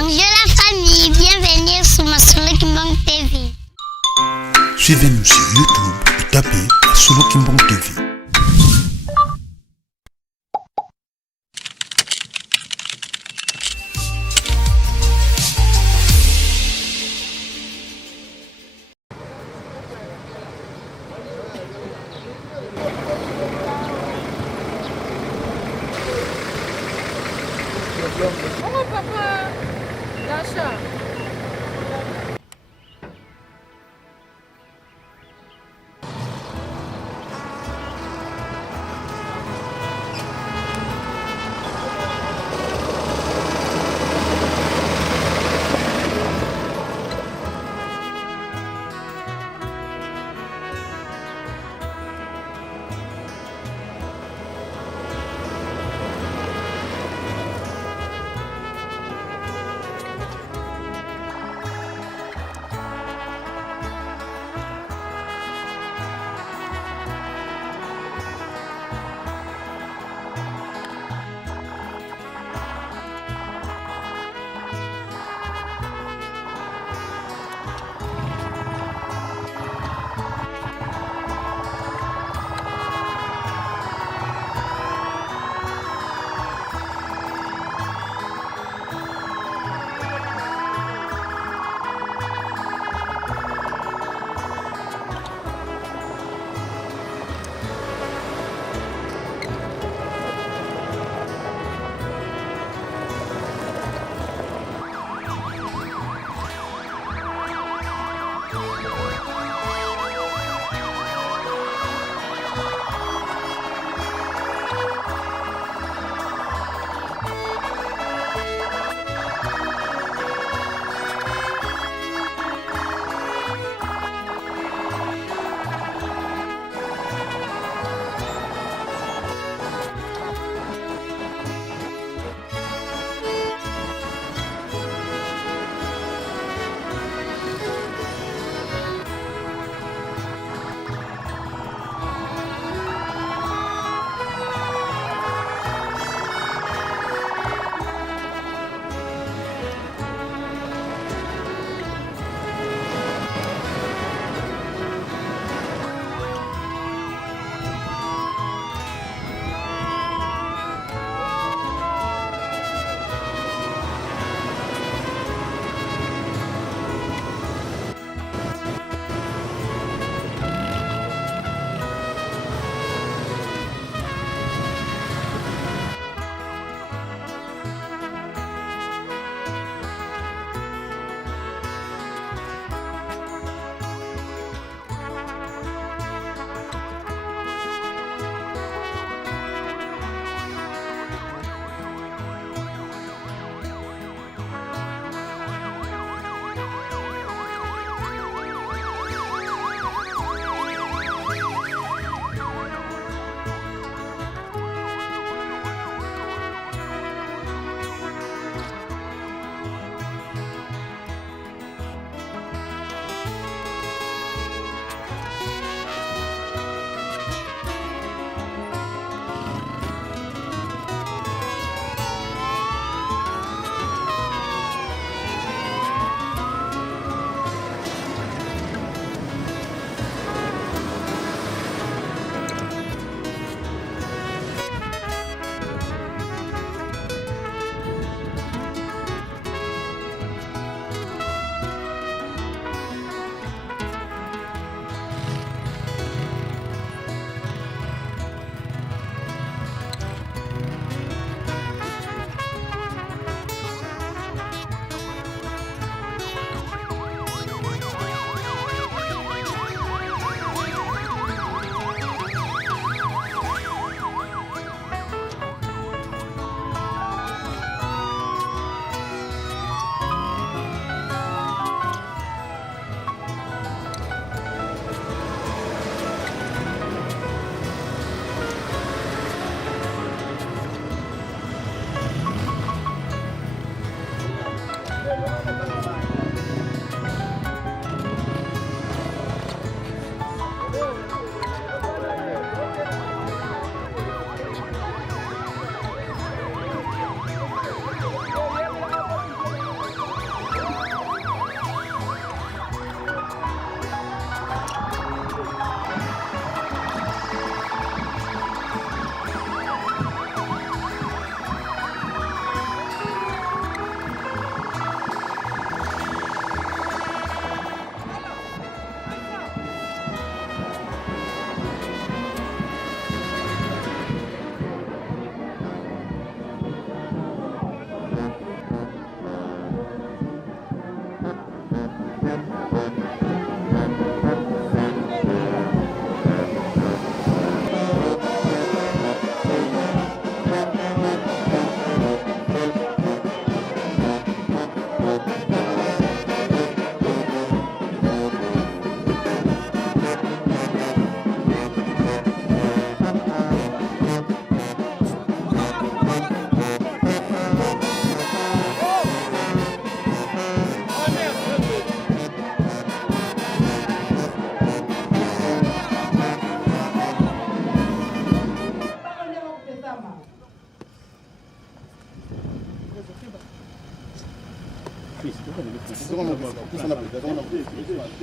Bonjour la famille, bienvenue sur Masolo Kimbang TV. Suivez-nous sur YouTube et tapez Masolo Kimbang TV. Oh papa, Dasha.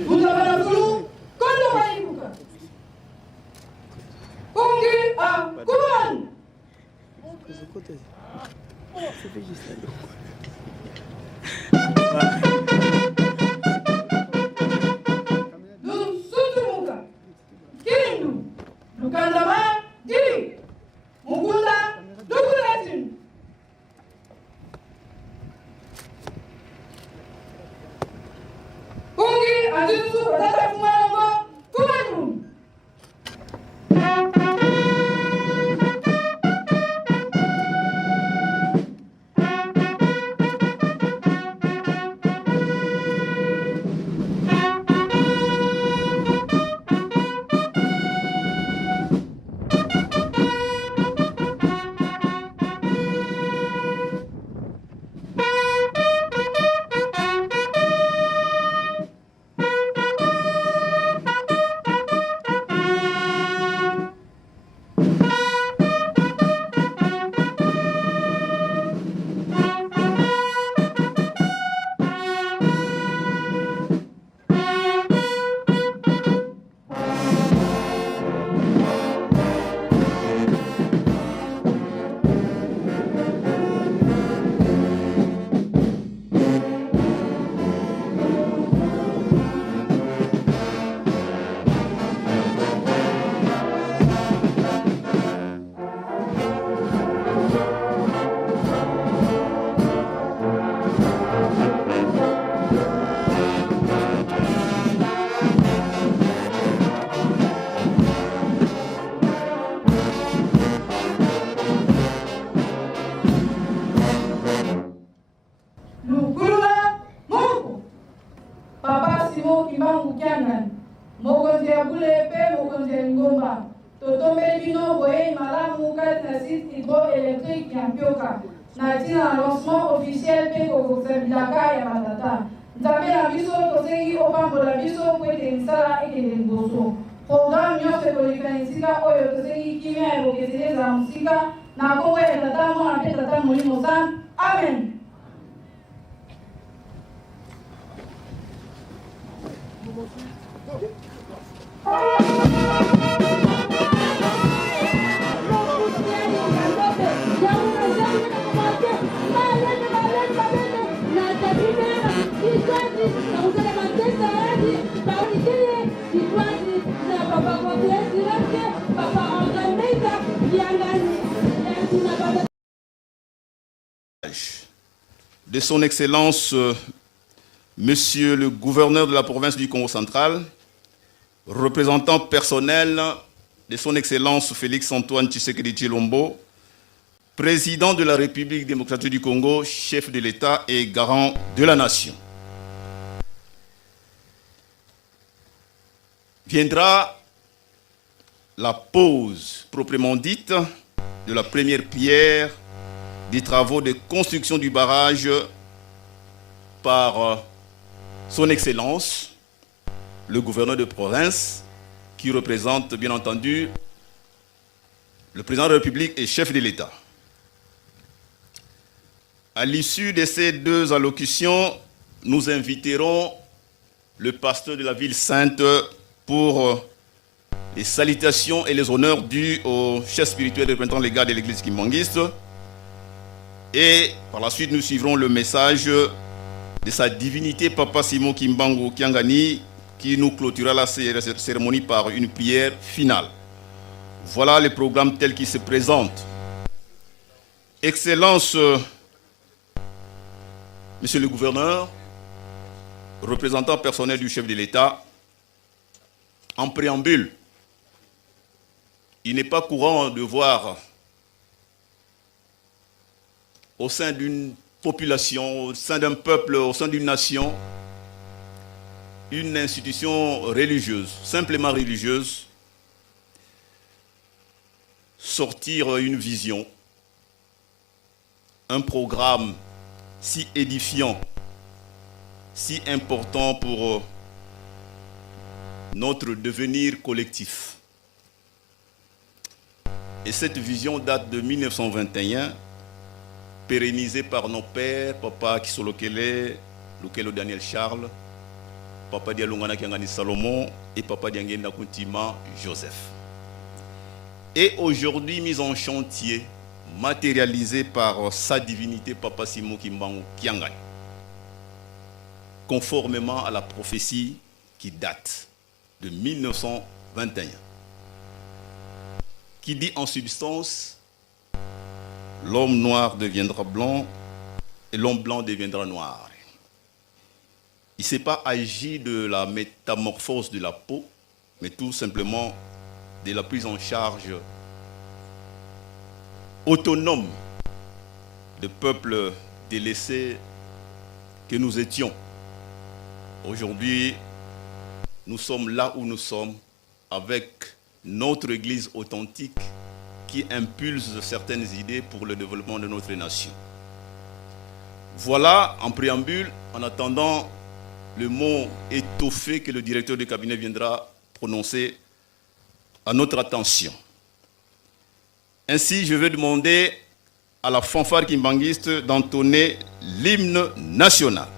Mutabanafulu, kondo waibuka. Kongi a kuman. Lu sutumuka. Kirindu. Lukandama diri. Mugunda lukulatin. Kongi ajusu patata fumango kumanu. Lukulula moko. Papa Simo Kimbangu Kiangan. Mokonzia Boulepe, Mokonzia Ngomba. Totombe bino boye malamu kati na site hydroélectrique ya Mpioka. Na tina lancement officiel pe kokosabilaka ya matata. Nzambe na biso tosengi opambola biso po ete misala ekende liboso. Programme nyonso ekoleka esika oyo tosengi kimia ekokeseni ezala mosika na kombo ya tata mwana mpe tata molimo san. Amen. De son Excellence, Monsieur le gouverneur de la province du Congo central, représentant personnel de son Excellence Félix-Antoine Tshisekedi Tshilombo, président de la République démocratique du Congo, chef de l'État et garant de la nation. Viendra la pose proprement dite de la première pierre des travaux de construction du barrage par son Excellence, le gouverneur de province, qui représente bien entendu le président de la République et chef de l'État. À l'issue de ces deux allocutions, nous inviterons le pasteur de la ville sainte pour les salutations et les honneurs dus au chef spirituel représentant les gars de l'église kimbangiste. Et par la suite, nous suivrons le message de sa divinité Papa Simon Kimbangu Kiangani, qui nous clôturera la cérémonie par une prière finale. Voilà le programme tel qu'il se présente. Excellence, Monsieur le gouverneur, représentant personnel du chef de l'État, en préambule, il n'est pas courant de voir au sein d'une population, au sein d'un peuple, au sein d'une nation, une institution religieuse, simplement religieuse, sortir une vision, un programme si édifiant, si important pour notre devenir collectif. Et cette vision date de 1921, pérennisée par nos pères, Papa Kisolokele, Lukelo Daniel Charles, Papa Dialungana Kiangani Salomon et Papa Diangenda Kuntima Joseph. Et aujourd'hui mise en chantier, matérialisée par sa divinité Papa Simon Kimbangu Kiangani, conformément à la prophétie qui date de 1921, qui dit en substance, l'homme noir deviendra blanc et l'homme blanc deviendra noir. Il ne s'est pas agi de la métamorphose de la peau, mais tout simplement de la prise en charge autonome de peuples délaissés que nous étions. Aujourd'hui, nous sommes là où nous sommes avec notre Église authentique qui impulse certaines idées pour le développement de notre nation. Voilà, en préambule, en attendant le mot étoffé que le directeur du cabinet viendra prononcer à notre attention. Ainsi, je vais demander à la fanfare kimbanguiste d'entonner l'hymne national.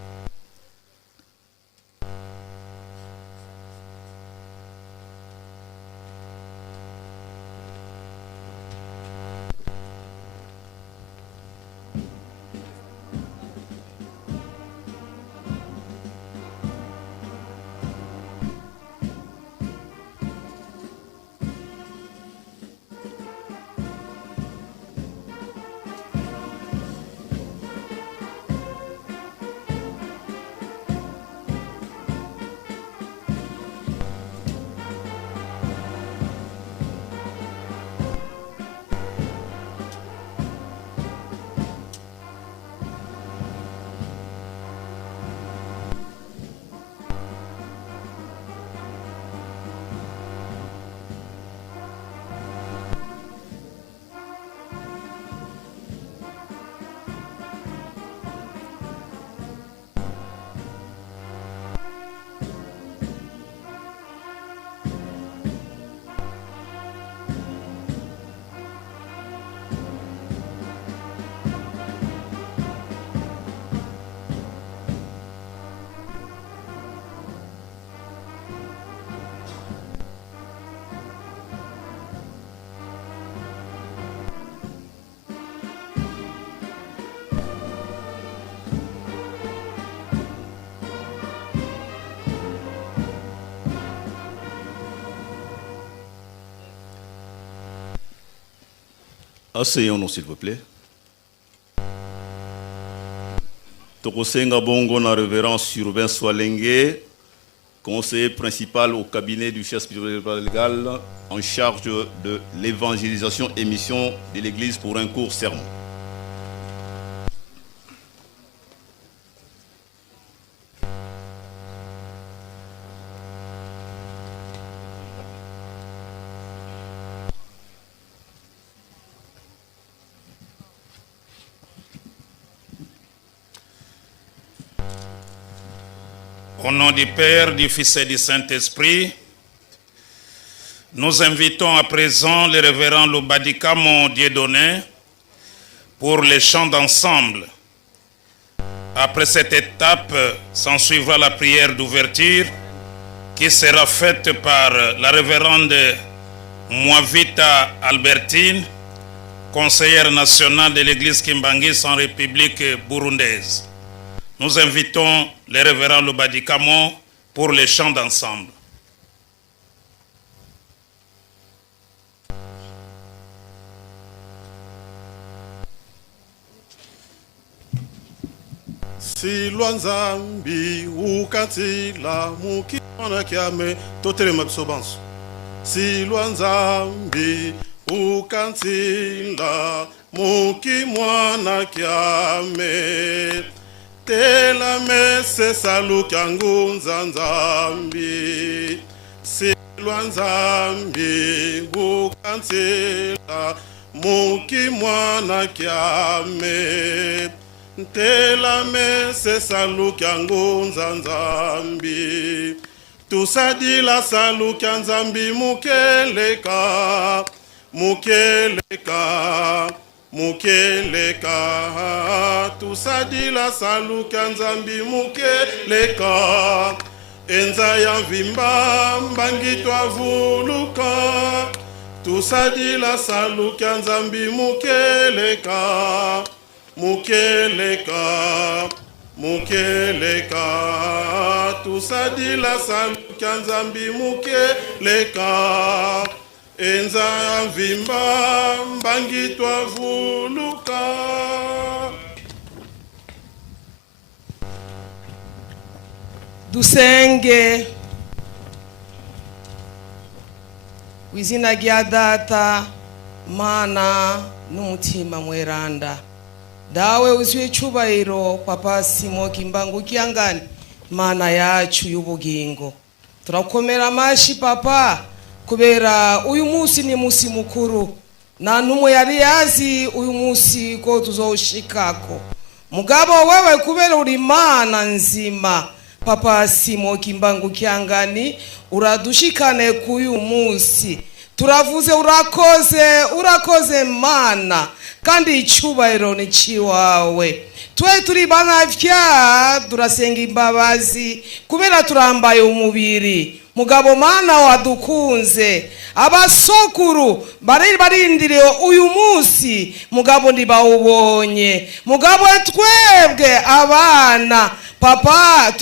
Asseyons-nous, s'il vous plaît. Tokosenga Bongo, na révérence Urbain Swalenge, conseiller principal au cabinet du chef spirituel légal en charge de l'évangélisation et mission de l'Église pour un court sermon. Au nom du Père, du Fils et du Saint-Esprit, nous invitons à présent le révérend Lobadikamo Dieudonné pour les chants d'ensemble. Après cette étape, s'ensuivra la prière d'ouverture qui sera faite par la révérende Mwavita Albertine, conseillère nationale de l'Église Kimbangis en République burundaise. Nous invitons le révérend Lobadikamo pour les chants d'ensemble. Silwa Nzambi ukatila mukimwana kyame totelema biso banso. Silwa Nzambi ukatila mukimwana kyame tela mese saluka ngunza Nzambi. Silwa Nzambi ukatila mukimwana kyame tela mese saluka ngunza Nzambi. Tusadila saluka Nzambi mukeleka mukeleka mukeleka. tusadila saluka nzambi mukeleka enza ya mvimba mbangi twavuluka tusadila saluka nzambi mukeleka tusadila saluka nzambi mukeleka enza ya mvimba mbangi twavuluka. Dusenge kw'izina rya Data Mana n'umutima mweranda. Dawe uziwe icubahiro Papa Simon Kimbangu Kiangani, Mana yacu y'ubugingo. Turakomera amashi Papa kubera uyu munsi ni munsi mukuru, na numwe yari yazi uyu munsi ko tuzoshikako. Mugabo wewe kubera uri Imana nzima, Papa Simon Kimbangu Kiangani, uradushikane kuyu munsi. Turavuze urakoze Mana, kandi icubahiro ni ciwawe. Twe turi bana vya turasenga imbabazi kubera turambaye umubiri. Mugabo Mana wadukunze, abasokuru barindiriye uyu munsi, mugabo ntibawubonye. Mugabo twebwe abana Papa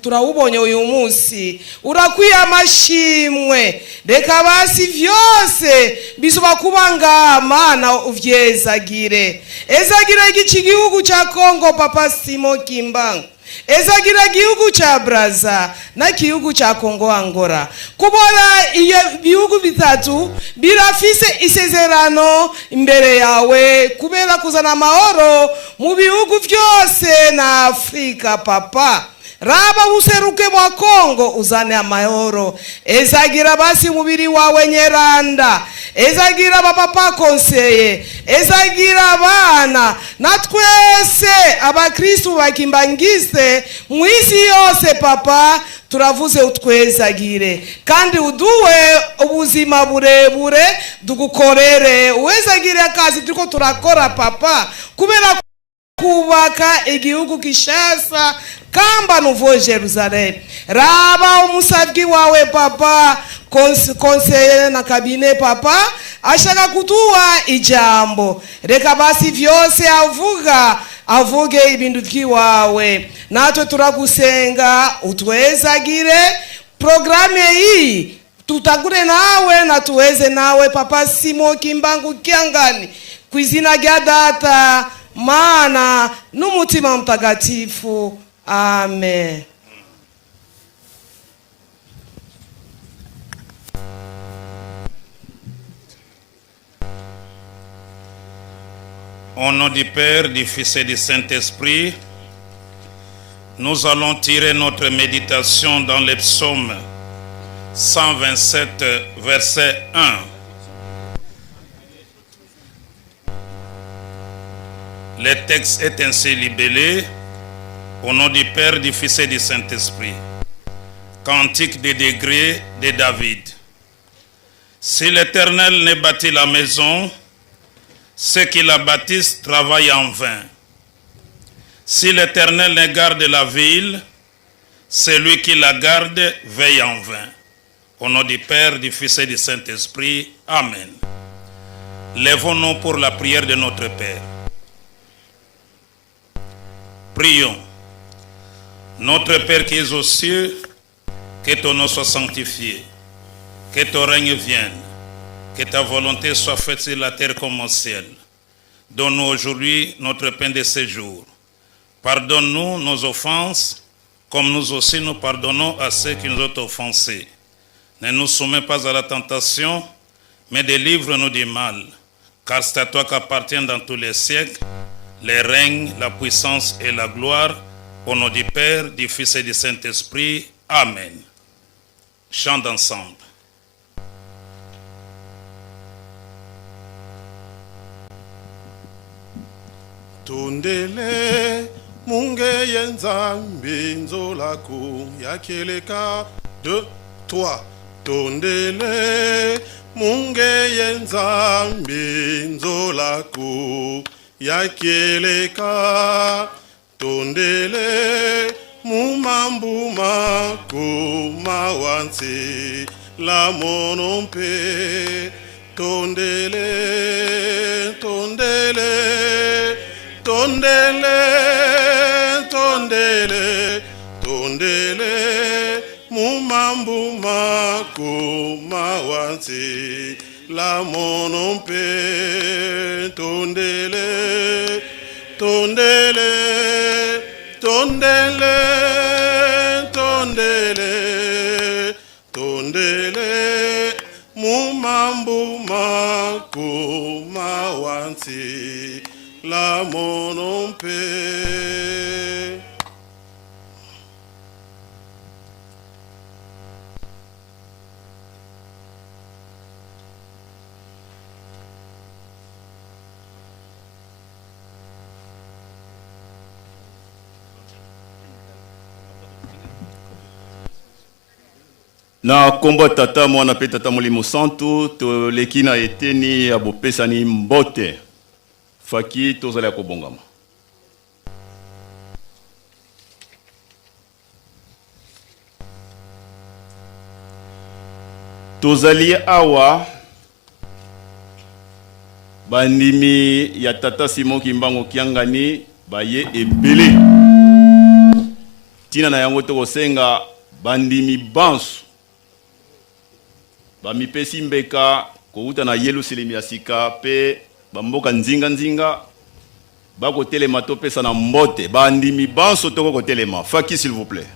turawubonye uyu munsi, urakwiye amashimwe. Reka basi vyose bizuba kubanga Mana uvyezagire. Ezagire iki gihugu cha Kongo Papa Simon Kimbangu, ezagira gihugu cha Braza na gihugu cha Kongo Angola. Kubona iyo bihugu bitatu birafise isezerano imbere yawe kubera kuzana amahoro mu bihugu vyose na Afrika Papa. Raba useruke mwa Kongo uzane amahoro. Ezagira basi mubiri wawe nyeranda, ezagira Papa konseye, ezagira abana na twese abakristu bakimbangise mwisi yose Papa. Turavuze utwezagire kandi uduwe ubuzima burebure dugukorere. Uwezagire akazi turiko turakora Papa kubera kubaka igihugu gishasha kamba Nouveau Jerusalem. Raba umusavyi wawe Papa konseye na kabine Papa ashaka kutuwa ijambo. Reka basi vyose avuge ibintu vyiwawe. Natwe turagusenga utwezagire programme hii, tutagure nawe na tuweze nawe Papa Simon Kimbangu Kiangani, kw'izina rya Data Mana n'umutima mutagatifu. Amen. Au nom du Père, du Fils et du Saint-Esprit, nous allons tirer notre méditation dans les psaumes 127, verset 1. Le texte est ainsi libellé. Au nom du Père, du Fils et du Saint-Esprit. Cantique des degrés de David. Si l'Éternel ne bâtit la maison, ceux qui la bâtissent travaillent en vain. Si l'Éternel ne garde la ville, celui qui la garde veille en vain. Au nom du Père, du Fils et du Saint-Esprit. Amen. Lèvons-nous pour la prière de notre Père. Prions. Notre Père qui es aux cieux, que ton nom soit sanctifié, que ton règne vienne, que ta volonté soit faite sur la terre comme au ciel. Donne-nous aujourd'hui notre pain de ce jour. Pardonne-nous nos offenses, comme nous aussi nous pardonnons à ceux qui nous ont offensés. Ne nous soumets pas à la tentation, mais délivre-nous du mal, car c'est à toi qu'appartiennent dans tous les siècles les règnes, la puissance et la gloire. Au nom du Père, du Fils et du Saint-Esprit. Amen. Chant ensemble. Tundele munge yenzambi nzolaku yakeleka 2, 3. Tundele munge yenzambi nzolaku yakeleka tondele mumambuma kumawansi la monompe tondele tondele tondele tondele tondele mumambuma kumawansi la monompe tondele tondele tondele tondele tondele mumambuma kumawansi la monompe. Na kombo tata mwana pe tata molimo santu to lekina eteni abopesa ni mbote faki tozala kobongama. Tozali awa bandimi ya tata Simon Kimbangu Kiangani baye ebele tina na yango to kosenga bandimi bansu bamipesi mbeka kouta na Yerusalemu ya sika pe bamboka nzinga nzinga bako telema to pesa na mbote bandimi banso toko ko telema faki s'il vous plaît.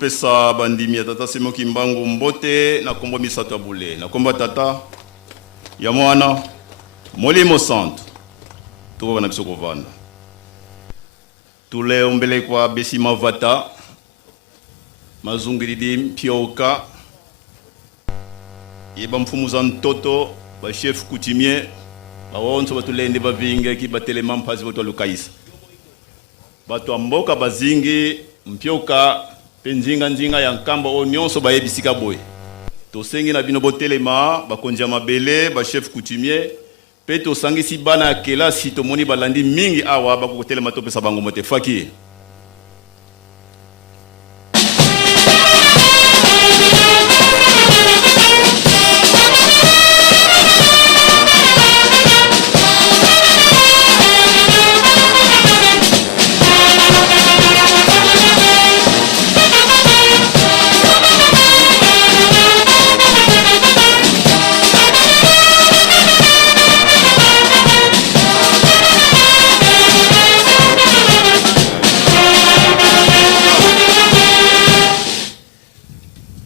Pesa bandimi ya tata Simon Kimbangu mbote na kombo misato abule na kombo tata ya mwana molimo santu tuko na biso kovanda tule ombele kwa besima vata mazungiridi mpioka yeba mfumuza ntoto ba chef coutumier ba wonso batulende bavinge ki batelema mpazi boto lukaisa bato amboka bazingi mpioka penzinga nzinga ya nkambo o nyonso bayebisika boye tosengi na bino botelema bakonzi ya mabele ba chef coutumier pe tosangisi bana ya kelasi tomoni balandi mingi awa bakotelema topesa bango mote faki.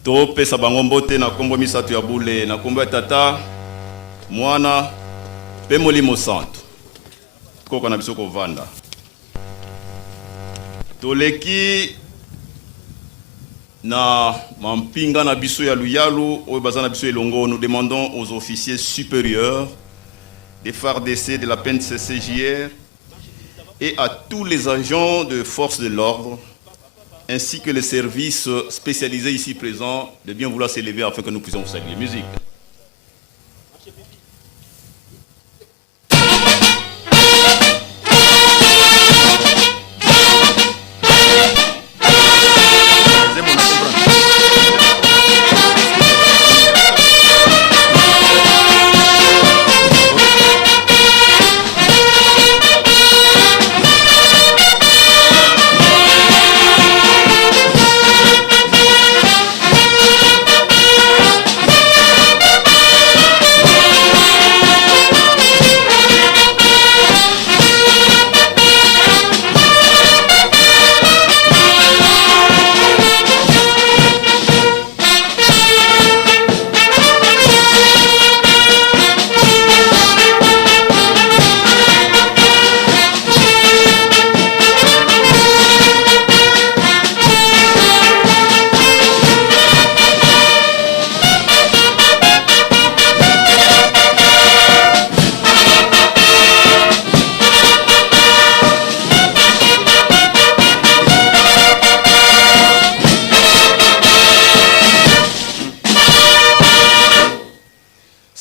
To pesa bango mbote na kombo misato ya bule na kombo ya tata mwana pe molimo santu koko na biso kovanda toleki na mampinga na biso ya luyalu oyo baza na biso elongo. Nous demandons aux officiers supérieurs des FARDC de la PNCCJR et à tous les agents de force de l'ordre ainsi que les services spécialisés ici présents de bien vouloir s'élever afin que nous puissions saluer. Musique.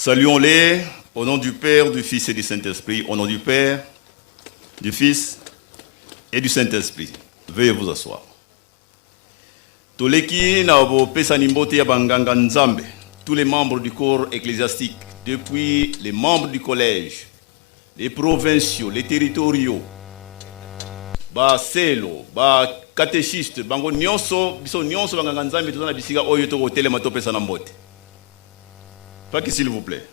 Saluons-les au nom du Père, du Fils et du Saint-Esprit. Au nom du Père, du Fils et du Saint-Esprit. Veuillez vous asseoir. Toleki na pesa nimbote ya banganga nzambe, tous les membres du corps ecclésiastique, depuis les membres du collège, les provinciaux, les territoriaux, ba selo, ba catéchistes, bango nyonso, biso nyonso banganga nzambe tozana bisika oyo to hôtel mato pesa na mbote. Pas que s'il vous plaît.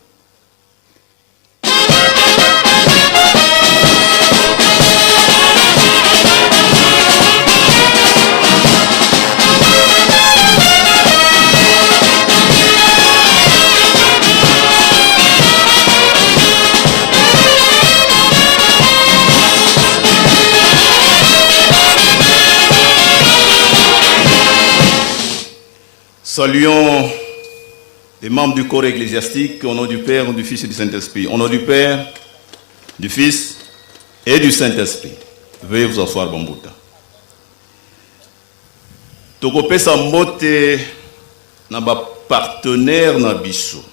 Saluons les membres du corps ecclésiastique au nom du Père, du Fils et du Saint-Esprit. Au nom du Père, du Fils et du Saint-Esprit. Veuillez vous asseoir, Bambuta. Tokopesa mbote na ba partenaire na biso,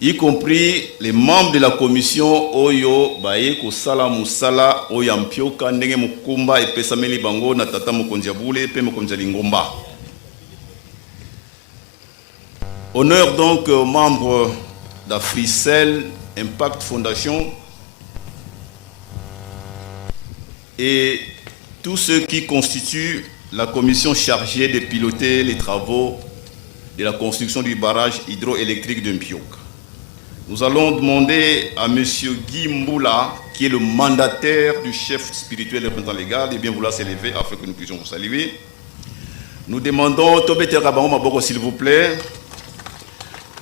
y compris les membres de la commission Oyo Baye Kosala Musala Oyampioka Ndenge Mukumba et Pesameli Bango na Tata Mokondiabule et Mokondiali Ngomba. Honneur donc aux membres d'Africel Impact Foundation et tous ceux qui constituent la commission chargée de piloter les travaux de la construction du barrage hydroélectrique de Mpioka. Nous allons demander à M. Guy Mboula, qui est le mandataire du chef spirituel et représentant légal, de bien vouloir s'élever afin que nous puissions vous saluer. Nous demandons, Tobete Rabaon Maboko, s'il vous plaît.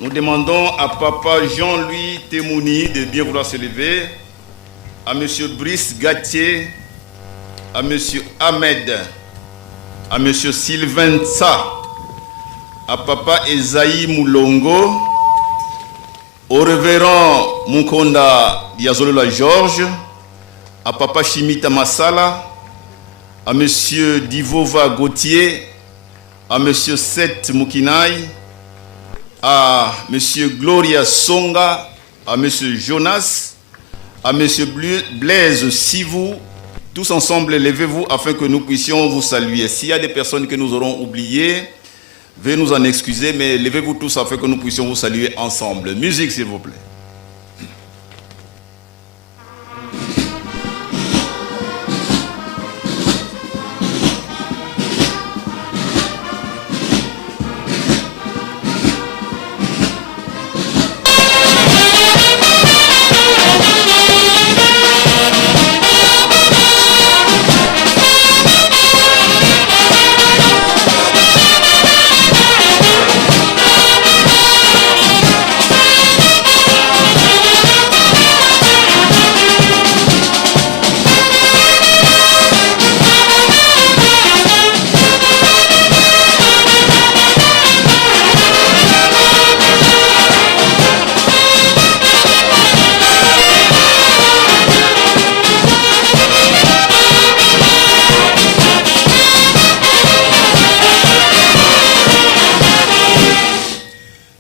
Nous demandons à Papa Jean-Louis Temouni de bien vouloir s'élever, à M. Brice Gatier, à M. Ahmed, à M. Sylvain Tsa, à Papa Esaïe Moulongo, au révérend Mukonda Diazolola Georges, à Papa Chimita Massala, à M. Divova Gauthier, à M. Seth Mukinaï, à M. Gloria Songa, à M. Jonas, à M. Blaise Sivou, tous ensemble, levez-vous afin que nous puissions vous saluer. S'il y a des personnes que nous aurons oubliées, veuillez nous en excuser, mais levez-vous tous afin que nous puissions vous saluer ensemble. Musique, s'il vous plaît.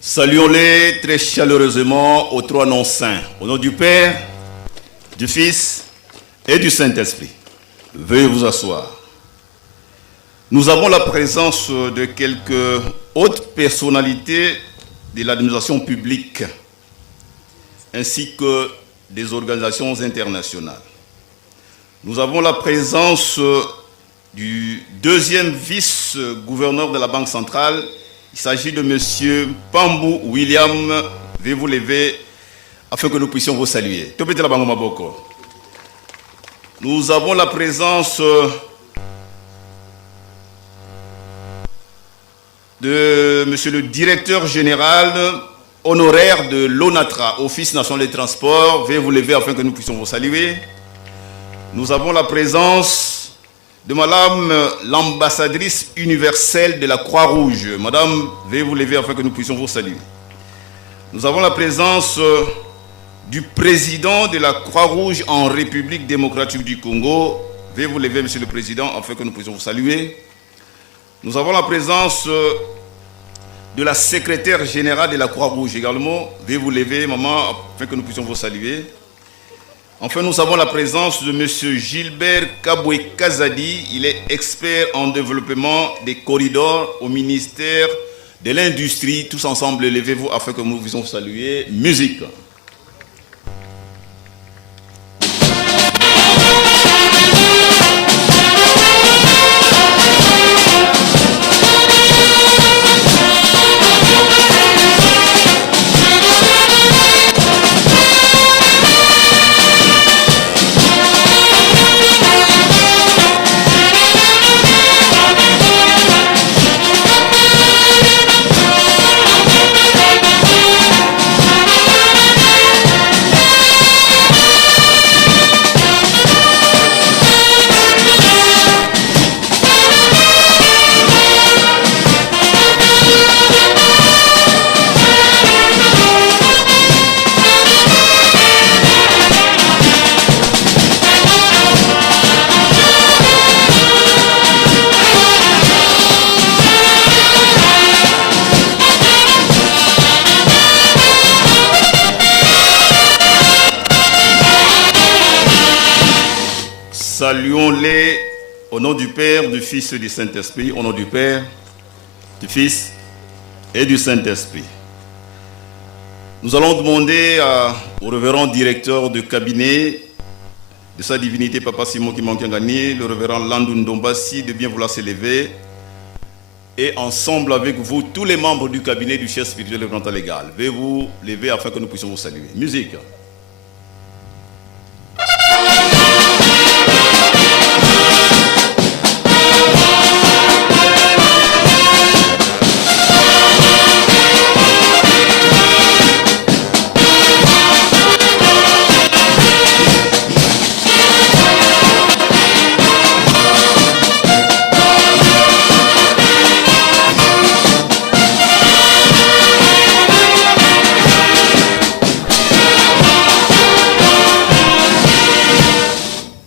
Saluons-les très chaleureusement aux trois noms saints. Au nom du Père, du Fils et du Saint-Esprit. Veuillez vous asseoir. Nous avons la présence de quelques hautes personnalités de l'administration publique ainsi que des organisations internationales. Nous avons la présence du deuxième vice-gouverneur de la Banque centrale. Il s'agit de M. Pambou William. Veuillez vous lever afin que nous puissions vous saluer. Nous avons la présence de M. le directeur général honoraire de l'ONATRA, Office national des transports. Veuillez vous lever afin que nous puissions vous saluer. Nous avons la présence de Madame l'ambassadrice universelle de la Croix-Rouge. Madame, veuillez vous lever afin que nous puissions vous saluer. Nous avons la présence du président de la Croix-Rouge en République démocratique du Congo. Veuillez vous lever, Monsieur le Président, afin que nous puissions vous saluer. Nous avons la présence de la secrétaire générale de la Croix-Rouge également. Veuillez vous lever, maman, afin que nous puissions vous saluer. Enfin, nous avons la présence de M. Gilbert Kaboué Kazadi. Il est expert en développement des corridors au ministère de l'Industrie. Tous ensemble, levez-vous afin que nous puissions vous saluer. Musique. Saluons-les au nom du Père, du Fils et du Saint-Esprit, au nom du Père, du Fils et du Saint-Esprit. Nous allons demander au révérend directeur de cabinet de sa divinité Papa Simon Kimbangu-Kiangani, le révérend Landou Ndombasi, de bien vouloir s'élever. Et ensemble avec vous, tous les membres du cabinet du chef spirituel et représentant légal. Veuillez vous lever afin que nous puissions vous saluer. Musique.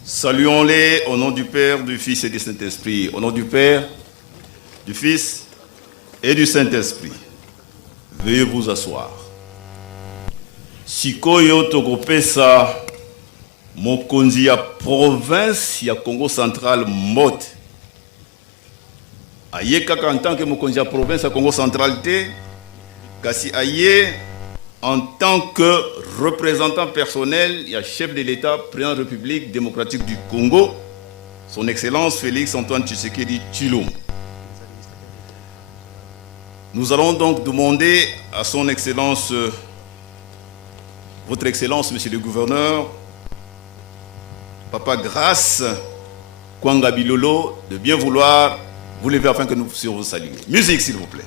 Saluons-les au nom du Père, du Fils et du Saint-Esprit. Au nom du Père, du Fils et du Saint-Esprit. Veuillez vous asseoir. Sikoyo tokopesa mokonzi ya province ya Congo central Mote. Aye kaka en tant que mokonzi ya province ya Congo central te, kasi aye en tant que représentant personnel, il y a chef de l'État, président de la République démocratique du Congo, son Excellence Félix Antoine Tshisekedi Tshilombo. Nous allons donc demander à son Excellence, votre Excellence, Monsieur le Gouverneur, Papa Grace Kwanga Bilolo, de bien vouloir vous lever afin que nous puissions vous saluer. Musique, s'il vous plaît.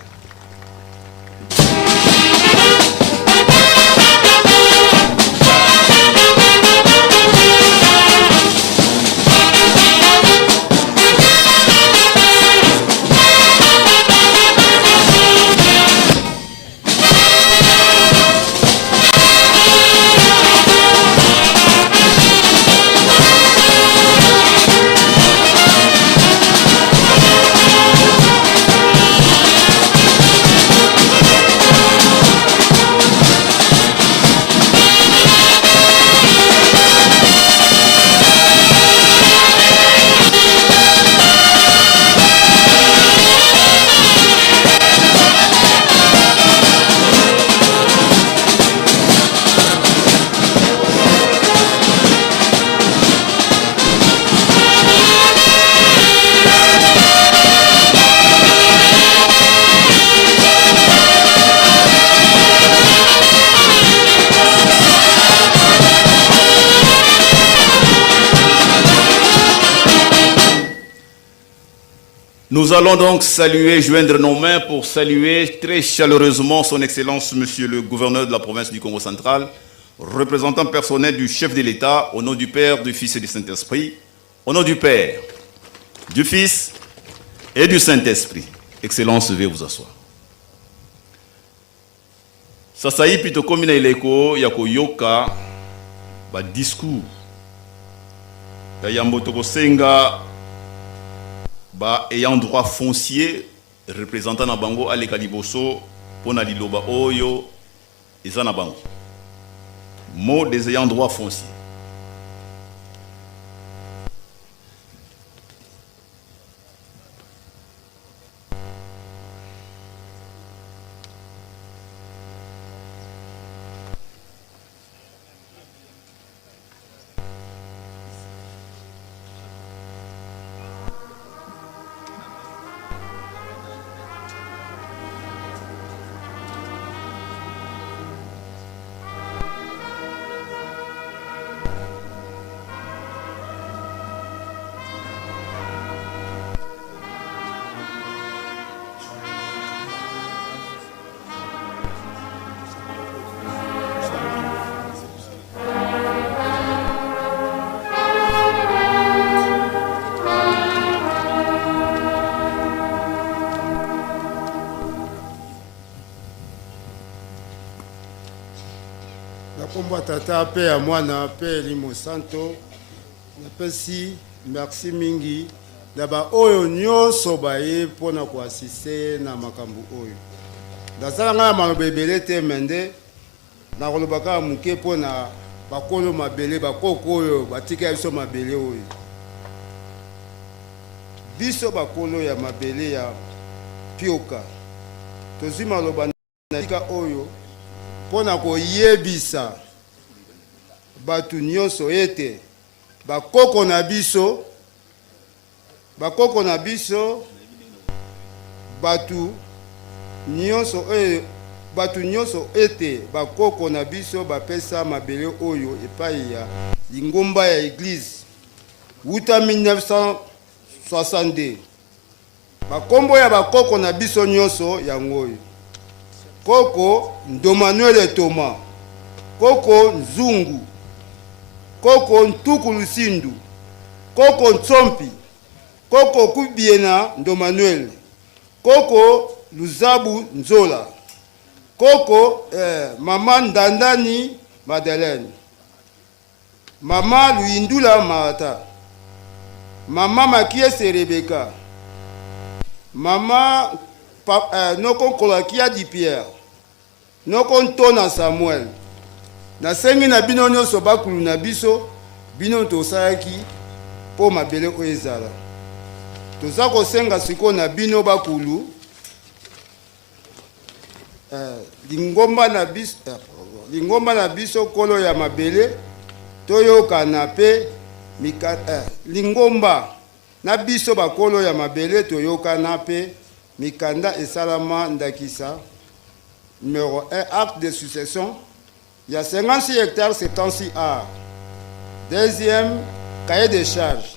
Nous allons donc saluer, joindre nos mains pour saluer très chaleureusement son Excellence, Monsieur le Gouverneur de la province du Congo central, représentant personnel du chef de l'État, au nom du Père, du Fils et du Saint-Esprit, au nom du Père, du Fils et du Saint-Esprit. Excellence, veuillez vous asseoir. Sasa hivi tokomi na ileko ya koyoka ba discours ya yambo tokosenga ba ayant droit foncier représentant na bango aleka liboso pona liloba oyo eza na bango. Mot des ayants droit foncier. Nakomba tata pe ya mwana pe limo santo napesi merci mingi na ba oyo nyonso baye mpona koasiste na makambo oyo ndasala ngai maloba ebele te mende nakolobaka moke mpona bakolo mabele bakoko oyo batika biso mabele oyo biso bakolo ya mabele ya pioka tozwi maloba na tika oyo mpona koyebisa bato nyonso ete bakoko na biso bato nyonso ete bakoko na biso bapesa mabele oyo epai ya lingomba ya eglize wuta 1962 bakombo ya bakoko na biso nyonso yango oyo koko Ndomanuel Toma, koko Nzungu, koko Ntuku Lusindu, koko Ntsompi, koko Kubiena Ndomanuel, koko Luzabu Nzola, koko mama Ndandani Madeleine, mama Luindula Marata, mama Makiese Rebecca, mama noko Kolakia Di Pierre, noko Ntona Samuel. Nasengi na bino nyonso bakulu na biso bino tosalaki po mabele oyo ezala. Toza kosenga siko na bino bakulu lingomba na biso kolo ya mabele toyokana pe lingomba na biso bakolo ya mabele toyokana pe mikanda esalama ndakisa numéro 1 acte de succession. Il y a 56 hectares, 76 arts. Deuxième, cahier de charges.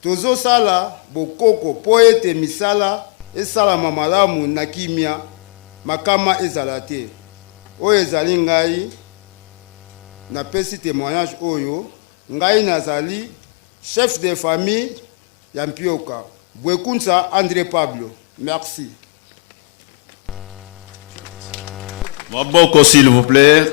Tozo sala, bokoko, poete misala, et sala mamalamu nakimia, makama ezalate. O ezali ngai, na pesi témoignage oyo, ngai nazali, chef de famille, Yampioka. Bwekunsa André Pablo. Merci. Maboko, s'il vous plaît.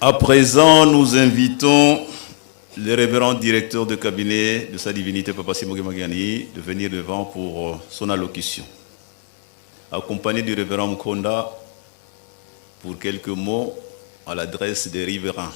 À présent, nous invitons le révérend directeur de cabinet de sa divinité Papa Simoke Magiani de venir devant pour son allocution. Accompagné du révérend Mkonda pour quelques mots à l'adresse des riverains.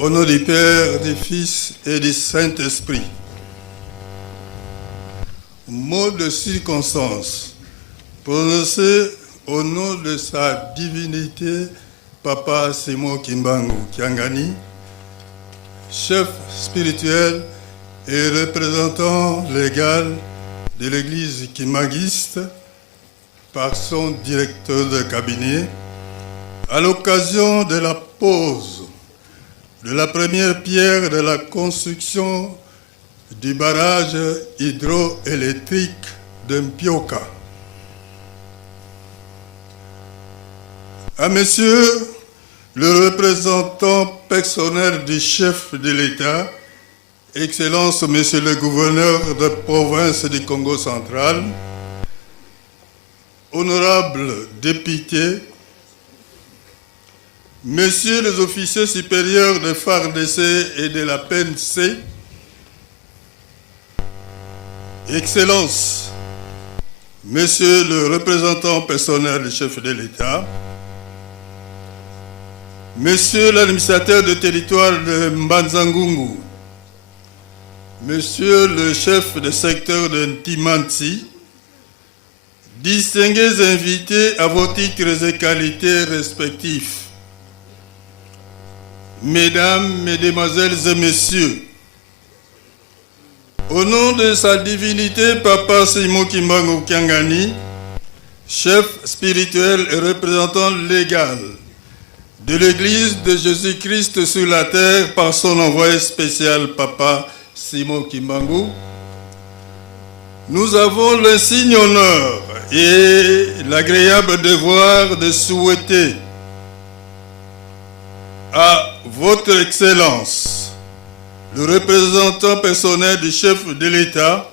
Au nom du Père, du Fils et du Saint-Esprit. Mot de circonstance prononcé au nom de sa divinité, Papa Simon Kimbangu Kiangani, chef spirituel et représentant légal de l'église kimbanguiste, par son directeur de cabinet, à l'occasion de la pose de la première pierre de la construction du barrage hydroélectrique de Mpioka. À Monsieur le représentant personnel du chef de l'État, Excellence Monsieur le gouverneur de province du Congo central, honorables députés, Messieurs les officiers supérieurs de FARDC et de la PNC, Excellences, Monsieur le représentant personnel du chef de l'État, Monsieur l'administrateur de territoire de Mbanzangungu, Monsieur le chef de secteur de Ntimansi, distingués invités à vos titres et qualités respectifs, Mesdames, Mesdemoiselles et Messieurs, au nom de sa divinité, Papa Simon Kimbangu Kiangani, chef spirituel et représentant légal de l'Église de Jésus-Christ sur la terre par son envoyé spécial, Papa Simon Kimbangu, nous avons l'insigne honneur et l'agréable devoir de souhaiter à Votre Excellence, le représentant personnel du chef de l'État,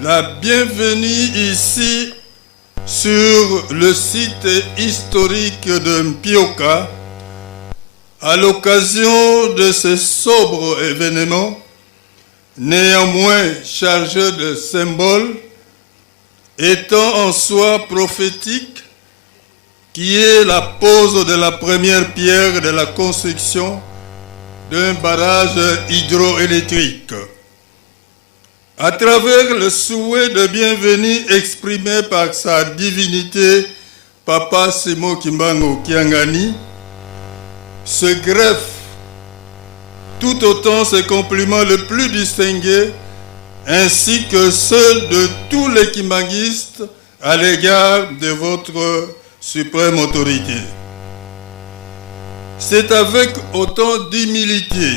la bienvenue ici sur le site historique de Mpioka à l'occasion de ce sobre événement, néanmoins chargé de symboles, étant en soi prophétique, qui est la pose de la première pierre de la construction d'un barrage hydroélectrique. À travers le souhait de bienvenue exprimé par sa divinité, Papa Simon Kimbangu Kiangani, se greffe tout autant ses compliments les plus distingués, ainsi que ceux de tous les kimbanguistes à l'égard de votre suprême autorité. C'est avec autant d'humilité,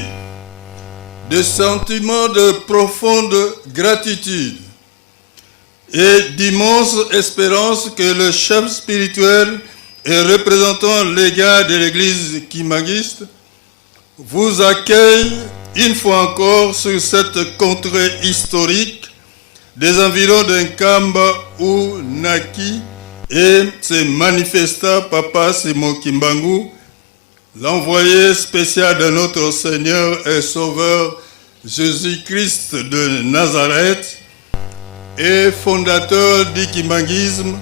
de sentiments de profonde gratitude et d'immense espérance que le chef spirituel et représentant légal de l'église kimbanguiste vous accueille une fois encore sur cette contrée historique des environs d'Nkamba ou Naki, et se manifesta Papa Simon Kimbangu, l'envoyé spécial de notre Seigneur et Sauveur Jésus-Christ de Nazareth et fondateur du kimbanguisme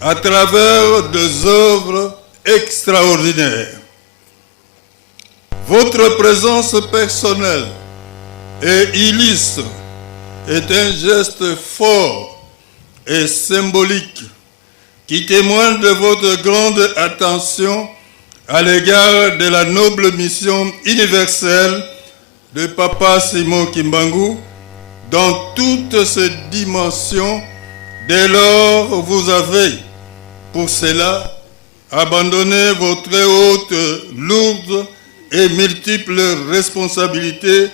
à travers des œuvres extraordinaires. Votre présence personnelle et illustre est un geste fort et symbolique qui témoigne de votre grande attention à l'égard de la noble mission universelle de Papa Simon Kimbangu dans toutes ses dimensions, dès lors vous avez, pour cela, abandonné vos très hautes, lourdes et multiples responsabilités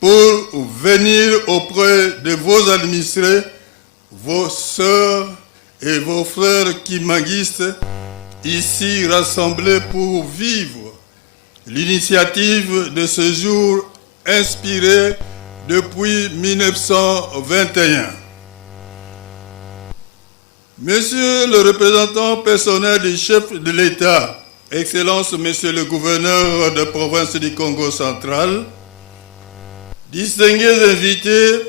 pour venir auprès de vos administrés, vos sœurs et vos frères kimbanguistes ici rassemblés pour vivre l'initiative de ce jour inspiré depuis 1921. Monsieur le représentant personnel du chef de l'État, Excellence Monsieur le gouverneur de province du Congo central, distingués invités,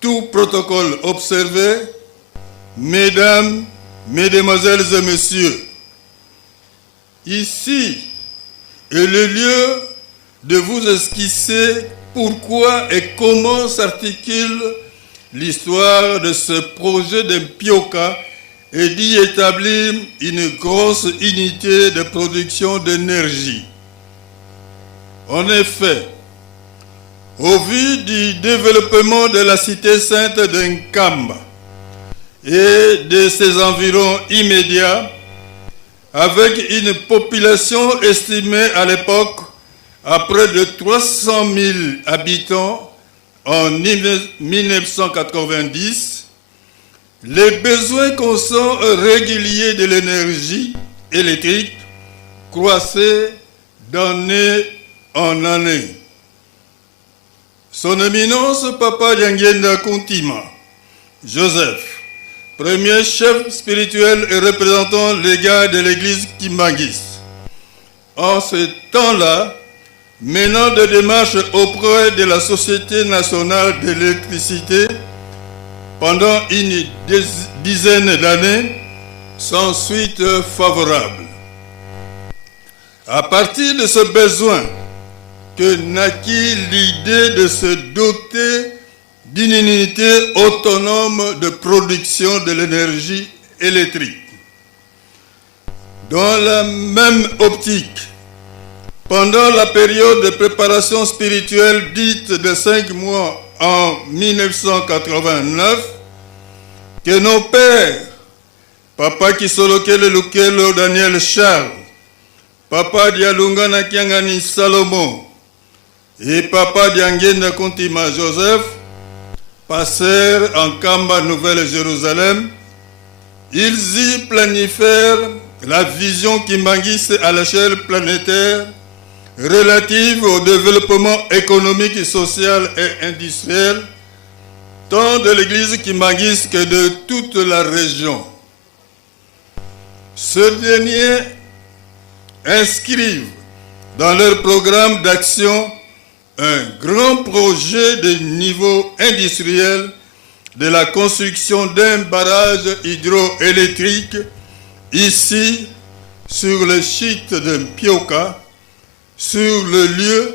tout protocole observé, Mesdames, Mesdemoiselles et Messieurs, Ici est le lieu de vous esquisser pourquoi et comment s'articule l'histoire de ce projet de Mpioka et d'y établir une grosse unité de production d'énergie. En effet, au vu du développement de la cité sainte de Nkamba et de ses environs immédiats, avec une population estimée à l'époque à près de 300 000 habitants en 1990, les besoins constants réguliers de l'énergie électrique croissaient d'année en année. Son éminence Papa Diangenda Kuntima, Joseph, premier chef spirituel et représentant légal de l'église Kimbangis, en ce temps-là, menant des démarches auprès de la Société nationale de l'électricité pendant une dizaine d'années, sans suite favorable. À partir de ce besoin que naquit l'idée de se doter d'une unité autonome de production de l'énergie électrique. Dans la même optique, pendant la période de préparation spirituelle dite de 5 mois en 1989, que nos pères, Papa Kisolokele Lukelo Daniel Charles, Papa Dialungana Kiangani Salomon et Papa Diangenda Kuntima Joseph passèrent en Kamba Nouvelle-Jérusalem. Ils y planifièrent la vision Kimbangis à l'échelle planétaire relative au développement économique, social et industriel, tant de l'église Kimbangis que de toute la région. Ce dernier inscrivent dans leur programme d'action un grand projet de niveau industriel de la construction d'un barrage hydroélectrique ici sur le site de Mpioka, sur le lieu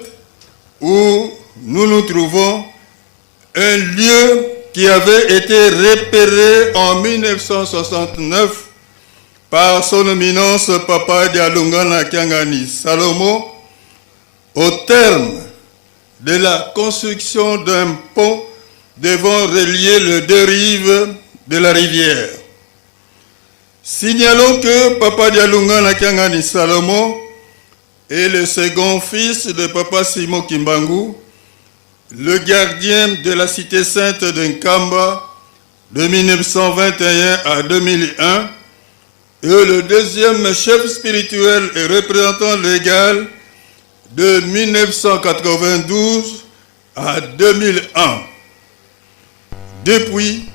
où nous nous trouvons, un lieu qui avait été repéré en 1969 par son éminence Papa Dialungana Kiangani Salomon au terme de la construction d'un pont devant relier les deux rives de la rivière. Signalons que Papa Dialungana Kiangani Salomon est le second fils de Papa Simon Kimbangu, le gardien de la cité sainte de Nkamba de 1921 à 2001 et le deuxième chef spirituel et représentant légal de 1992 à 2001. Depuis,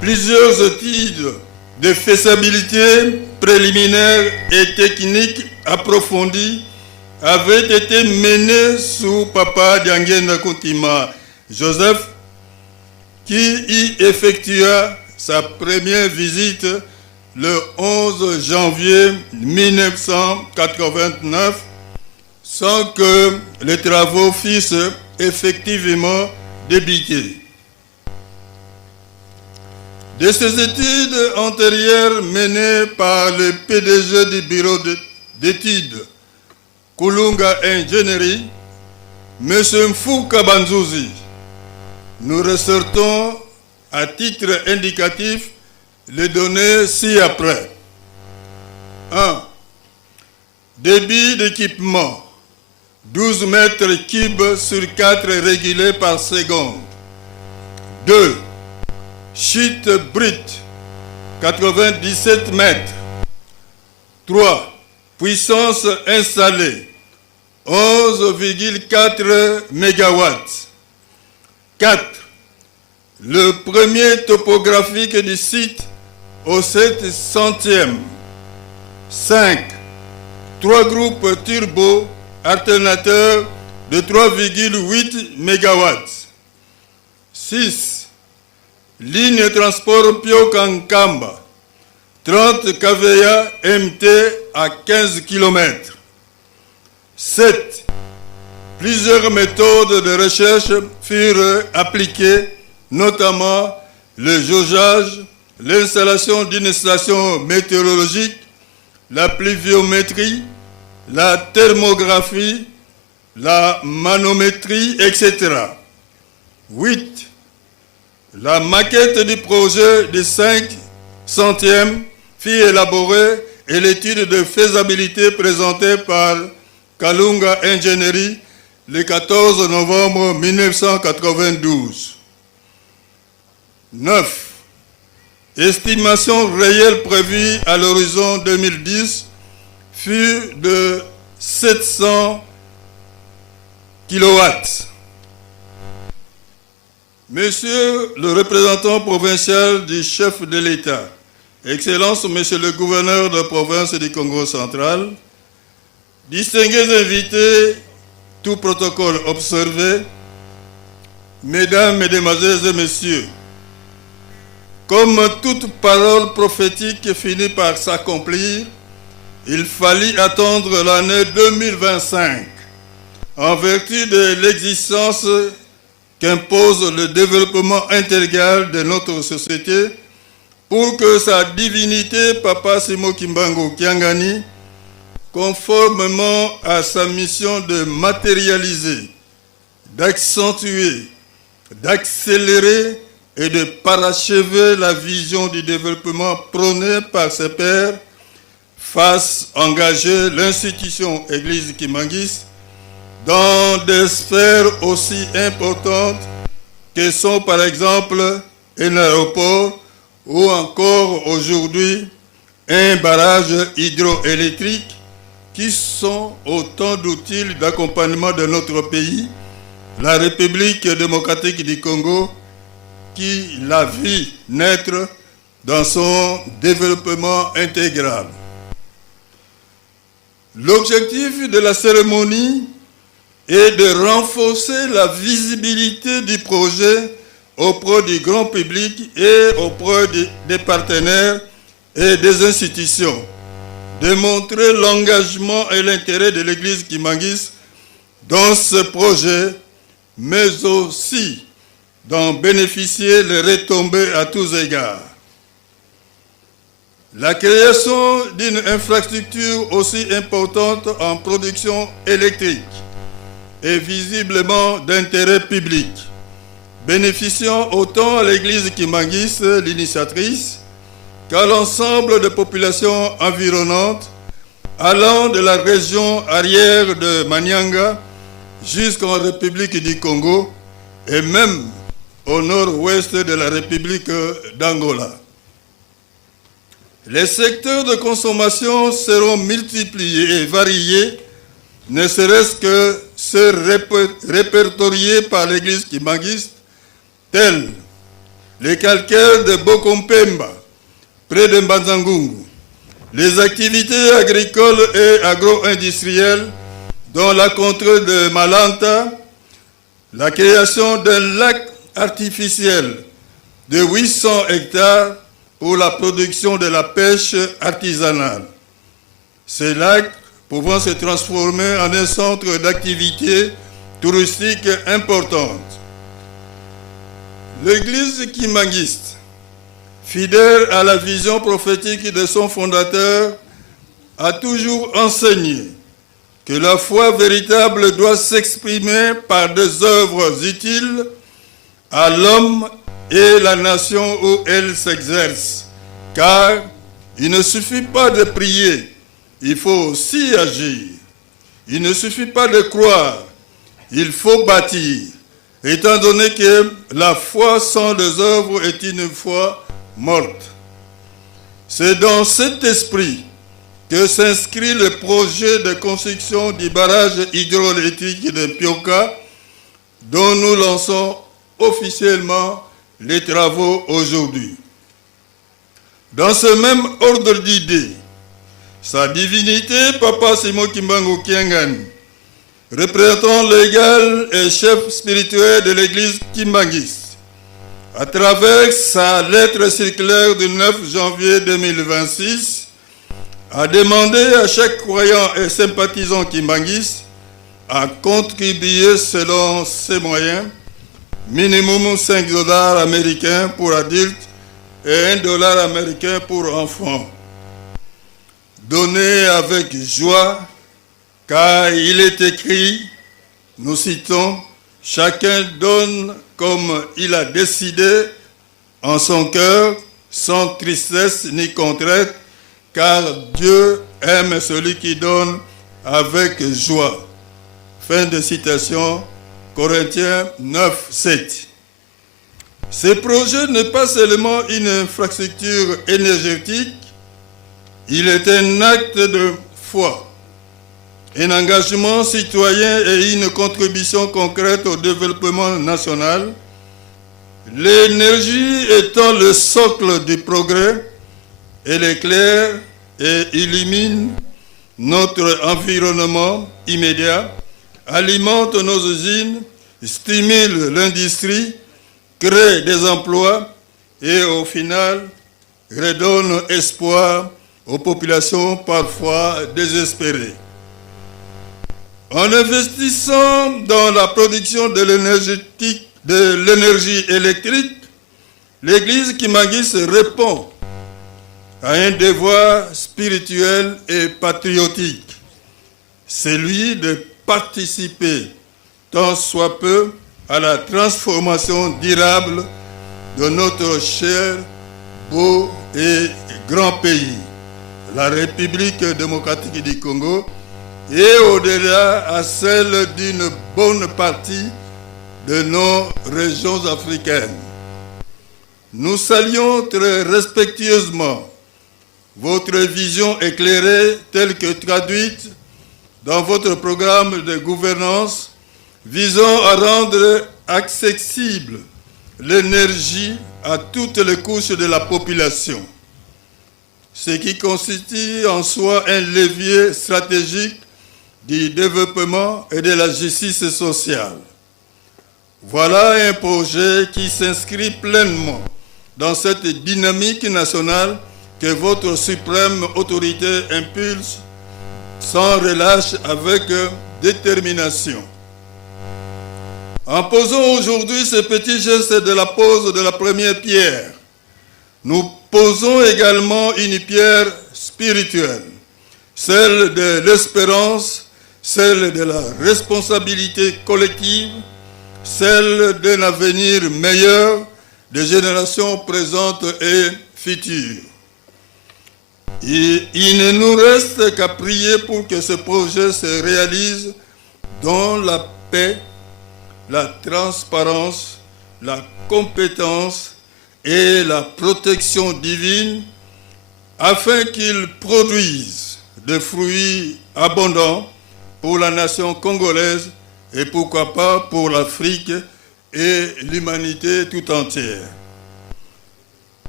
plusieurs études de faisabilité préliminaires et techniques approfondies avaient été menées sous Papa Diangenda Kuntima Joseph, qui y effectua sa première visite le 11 janvier 1989, sans que les travaux fussent effectivement débutés. De ces études antérieures menées par le PDG du bureau d'études Kulunga Engineering, M. Mfouka Banzouzi, nous ressortons à titre indicatif les données ci-après. 1. Débit d'équipement 12 mètres cubes sur 4 régulés par seconde. 2. Chute brute 97 mètres. 3. Puissance installée 11,4 MW. 4. Le premier topographique du site au 700e. 5. 3 groupes turbo alternateurs de 3,8 MW. 6. Ligne transport Mpioka Nkamba 30 kVA MT à 15 km. 7. Plusieurs méthodes de recherche furent appliquées, notamment le jaugeage, l'installation d'une station météorologique, la pluviométrie, la thermographie, la manométrie, etc. 8. La maquette du projet des 5 centièmes fut élaborée et l'étude de faisabilité présentée par Kalunga Ingénierie le 14 novembre 1992. 9. Estimation réelle prévue à l'horizon 2010 fut de 700 kW. Monsieur le représentant provincial du chef de l'État, Excellences, Monsieur le gouverneur de la province du Congo central, distingués invités, tout protocole observé, Mesdames, Mesdemoiselles et Messieurs, comme toute parole prophétique finit par s'accomplir, il fallut attendre l'année 2025 en vertu de l'existence qu'impose le développement intégral de notre société pour que sa divinité, Papa Simo Kimbangu Kiangani, conformément à sa mission de matérialiser, d'accentuer, d'accélérer et de parachever la vision du développement prônée par ses pairs, fasse engager l'institution Église Kimbanguiste dans des sphères aussi importantes que sont par exemple un aéroport ou encore aujourd'hui un barrage hydroélectrique qui sont autant d'outils d'accompagnement de notre pays, la République démocratique du Congo, qui la vit naître dans son développement intégral. L'objectif de la cérémonie est de renforcer la visibilité du projet auprès du grand public et auprès des partenaires et des institutions, de montrer l'engagement et l'intérêt de l'Église Kimbanguiste dans ce projet, mais aussi d'en bénéficier les retombées à tous égards. La création d'une infrastructure aussi importante en production électrique est visiblement d'intérêt public, bénéficiant autant à l'Église Kimbanguiste, l'initiatrice, qu'à l'ensemble des populations environnantes, allant de la région arrière de Manianga jusqu'en République du Congo et même au nord-ouest de la République d'Angola. Les secteurs de consommation seront multipliés et variés, ne serait-ce que ceux répertoriés par l'Église Kimbanguiste, tels les calcaires de Bokompemba, près de Mbanzangungu, les activités agricoles et agro-industrielles, dont la contrée de Malanta, la création d'un lac artificiel de 800 hectares pour la production de la pêche artisanale. Ces lacs pouvant se transformer en un centre d'activité touristique importante. L'Église Kimbanguiste, fidèle à la vision prophétique de son fondateur, a toujours enseigné que la foi véritable doit s'exprimer par des œuvres utiles à l'homme et la nation où elle s'exerce. Car il ne suffit pas de prier, il faut aussi agir. Il ne suffit pas de croire, il faut bâtir. Étant donné que la foi sans les œuvres est une foi morte. C'est dans cet esprit que s'inscrit le projet de construction du barrage hydroélectrique de Pioka, dont nous lançons officiellement les travaux aujourd'hui. Dans ce même ordre d'idées, sa divinité, Papa Simo Kimbangu Kiangani, représentant légal et chef spirituel de l'Église Kimbanguiste, à travers sa lettre circulaire du 9 janvier 2026, a demandé à chaque croyant et sympathisant kimbanguiste à contribuer selon ses moyens, minimum $5 américains pour adultes et $1 américain pour enfants. Donnez avec joie, car il est écrit, nous citons, « Chacun donne comme il a décidé en son cœur, sans tristesse ni contrainte, car Dieu aime celui qui donne avec joie. » Fin de citation, Corinthiens 9, 7. Ce projet n'est pas seulement une infrastructure énergétique, il est un acte de foi, un engagement citoyen et une contribution concrète au développement national. L'énergie étant le socle du progrès, elle éclaire et illumine notre environnement immédiat, alimente nos usines, stimule l'industrie, crée des emplois et au final redonne espoir aux populations parfois désespérées. En investissant dans la production de l'énergie électrique, l'Église kimbanguiste répond à un devoir spirituel et patriotique, celui de participer tant soit peu à la transformation durable de notre cher, beau et grand pays, la République démocratique du Congo, et au-delà à celle d'une bonne partie de nos régions africaines. Nous saluons très respectueusement votre vision éclairée telle que traduite dans votre programme de gouvernance visant à rendre accessible l'énergie à toutes les couches de la population, ce qui constitue en soi un levier stratégique du développement et de la justice sociale. Voilà un projet qui s'inscrit pleinement dans cette dynamique nationale que votre suprême autorité impulse sans relâche avec détermination. En posant aujourd'hui ce petit geste de la pose de la première pierre, nous posons également une pierre spirituelle, celle de l'espérance, celle de la responsabilité collective, celle d'un avenir meilleur des générations présentes et futures. Il ne nous reste qu'à prier pour que ce projet se réalise dans la paix, la transparence, la compétence et la protection divine, afin qu'il produise des fruits abondants pour la nation congolaise et pourquoi pas pour l'Afrique et l'humanité tout entière.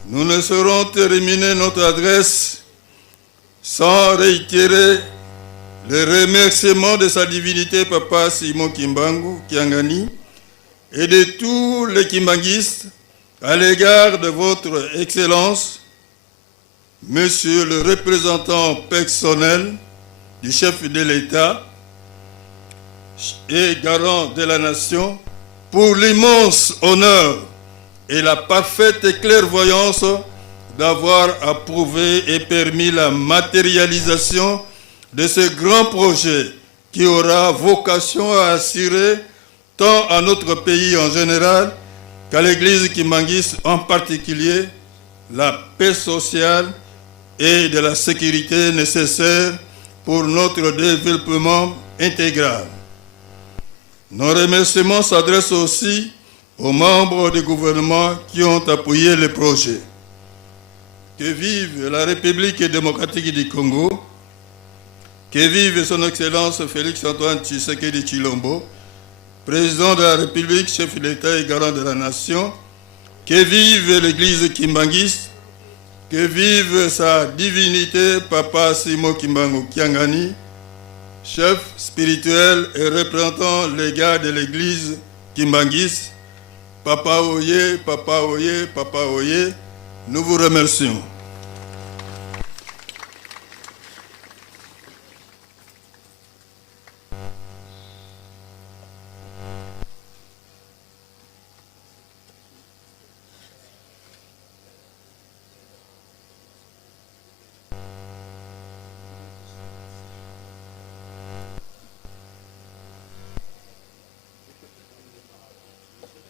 Nous ne saurons terminer notre adresse sans réitérer le remerciement de sa divinité Papa Simon Kimbangu Kiangani et de tous les kimbanguistes à l'égard de votre Excellence, Monsieur le représentant personnel du chef de l'État et garant de la nation, pour l'immense honneur et la parfaite clairvoyance d'avoir approuvé et permis la matérialisation de ce grand projet qui aura vocation à assurer tant à notre pays en général qu'à l'Église kimbanguiste en particulier la paix sociale et de la sécurité nécessaire pour notre développement intégral. Nos remerciements s'adressent aussi aux membres du gouvernement qui ont appuyé le projet. Que vive la République démocratique du Congo, que vive son Excellence Félix-Antoine Tshisekedi Tshilombo, président de la République, chef de l'État et garant de la nation, que vive l'Église kimbanguiste, que vive sa divinité Papa Simon Kimbangu Kiangani, chef spirituel et représentant légal de l'Église kimbanguiste, Papa Oye, Papa Oye, Papa Oye, nous vous remercions.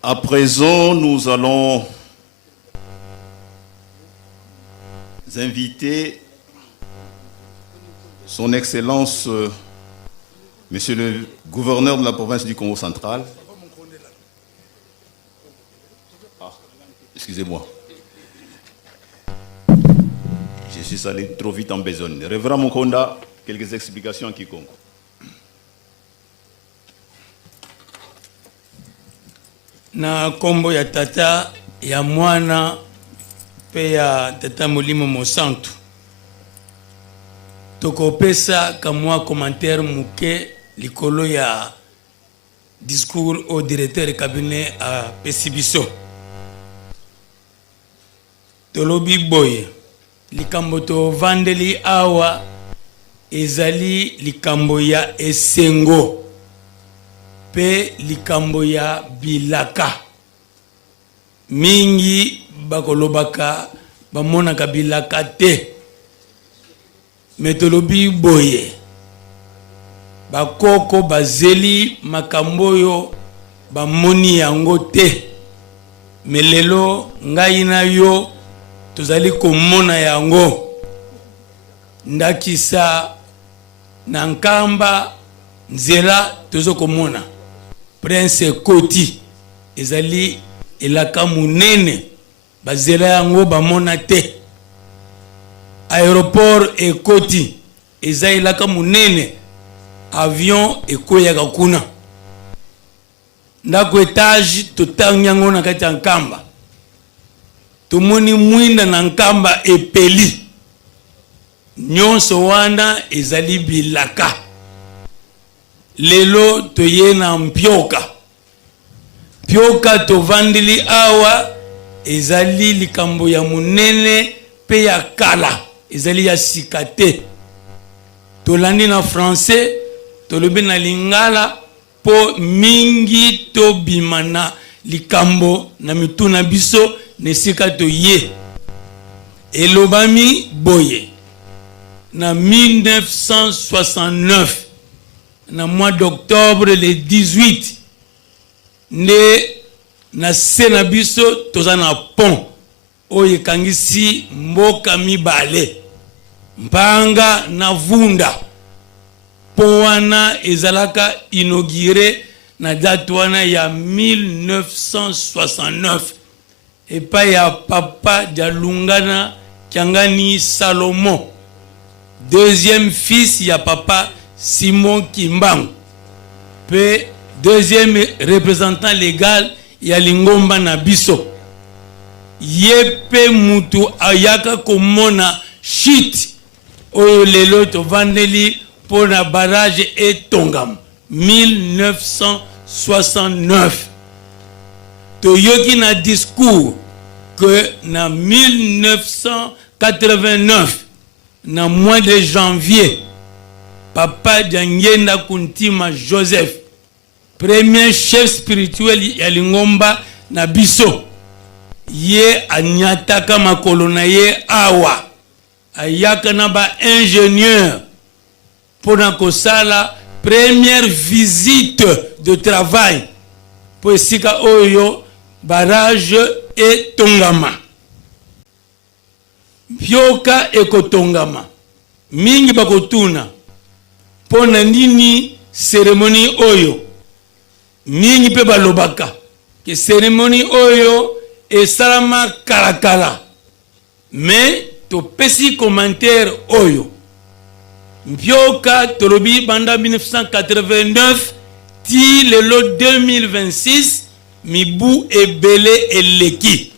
À présent, nous allons inviter Son Excellence, Monsieur le gouverneur de la province du Congo central. Ah, excusez-moi. Je suis allé trop vite en besogne. Révérend Mukonda, quelques explications à quiconque. Na kombo ya tata ya mwana pe ya tata Molimo Mosantu tokopesa kamwa commentaire muke likolo ya discours au directeur de cabinet à Pesibiso tolobi boye likambo to vandeli awa ezali likambo ya esengo pe likambo ya bilaka mingi bakolobaka bamonaka bilaka te metolobi boye bakoko bazeli makambo yo bamoni yango te melelo ngai na yo tozali komona yango ndakisa na nkamba nzela tozo komona Prince Koti ezali elaka munene bazela yango bamona te aéroport Ekoti eza elaka munene avion ekoyaka kuna ndako etage totanyango na kati ya nkamba tomoni mwinda na nkamba epeli nyonso wana ezali bilaka lelo toye na mpioka pioka tovandeli awa ezali likambo ya munene pe ya kala ezali ya sika te tolandi na français tolobi na lingala po mingi tobima na likambo na mituna biso nesika toye elobami boye na 1969 na mois d'octobre le 18 nde na sena biso toza na pont oyo ekangisi mboka mibale Mpanga na Vunda pont wana ezalaka inauguré na date wana ya 1969 epai ya papa Dialungana Kiangani Salomon deuxième fils ya papa Simon Kimbangu pe deuxième représentant légal ya Lingomba na biso yepe mutu ayaka komona shit oyo lelo to vandeli pour na barrage etongam 1969 toyoki na discours que na 1989 na mois de janvier papa Diangenda Kuntima Joseph premier chef spirituel ya Lingomba na biso ye anyataka makolo na ye awa ayaka na ba ingénieur pour na kosala première visite de travail pour esika oyo barrage etongama pioka ekotongama mingi bakotuna pona nini cérémonie oyo mingi pe balobaka ke cérémonie oyo esalama kalakala mais to pesi commentaire oyo mpioka tolobi banda 1989 ti lelo 2026 mibu ebele eleki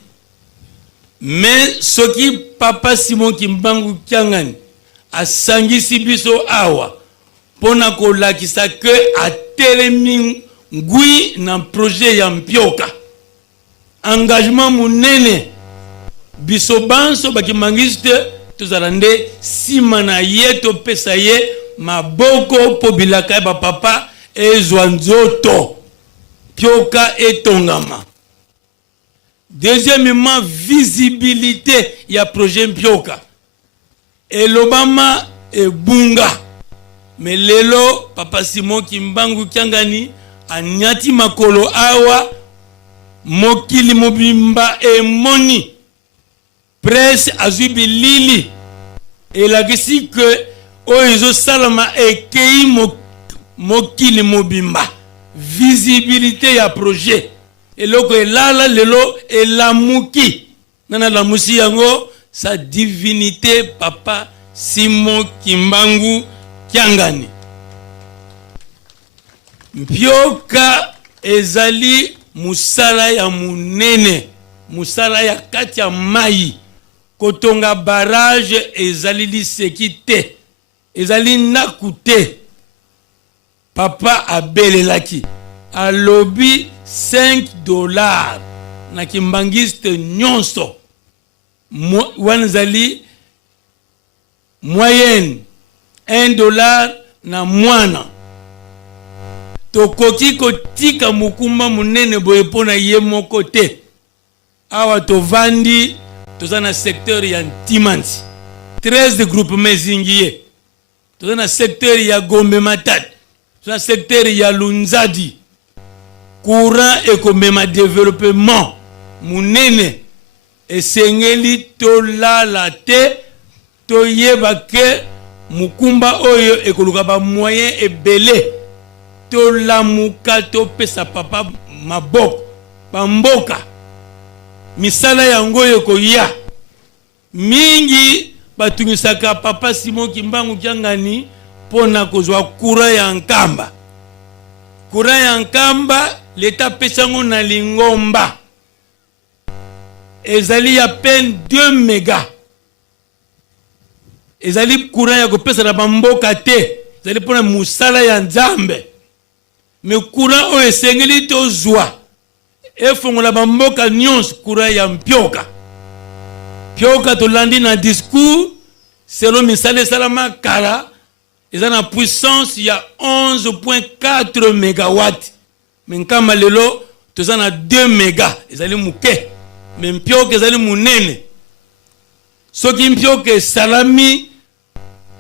mais soki papa Simon Kimbangu Kiangani asangisi biso awa pona kolakisa ke atelemi ngui na projet ya mpioka engagement munene biso banso bakimangiste tozalande simana yeto pesa ye maboko po bilaka ba papa ezwanzoto pioka etongama. Deuxièmement, visibilité ya projet Mpioka. Et l'Obama et Bunga. Mais lelo, Papa Simon Kimbangu Kiangani, Anyati Makolo Awa, Mokili Mobimba et Moni. Presse Azubi Lili. Et la question que Oizo Salama et Kei Mokili Mobimba. Visibilité ya projet. Et loko elala lelo elamuki nana la musi yango sa divinité Papa Simon Kimbangu Kiangani. Mpioka ezali musala ya munene, musala ya kati ya mai, kotonga barrage ezali lisekite, ezali nakute. Papa abelelaki alobi $5 na kimbangiste nyonso wanzali moyenne $1 na mwana tokoki kotika mukumba munene boye pona ye moko te. Awa tovandi toza na secteur ya Ntimanti 13 groupements zingiye, toza na secteur ya Gombe Matadi, toza na secteur ya Lunzadi. Courant et comme développement munene esengeli tola la te toyeba ke mukumba oyo ekoluka ba moyen ebele tola muka to pesa papa maboko bamboka misala yango ekoya mingi batungisaka Papa Simon Kimbangu Kiangani pona kozwa courant ya nkamba. Courant ya nkamba l'État pesango na Lingomba ezali à peine 2 mégas. Ezali courant ya kopesa na bamboka te, ezali pona musala ya Nzambe. Mais courant o esengeli tozwa efongola bamboka nyonso courant ya Mpioka. Mpioka tolandi na discours selon misala salama kala ezana puissance ya 11.4 mégawatts. Mais nkama lelo tozana 2 mégas ezali muke. Mais Mpioka ezali munene. Soki Mpioka salami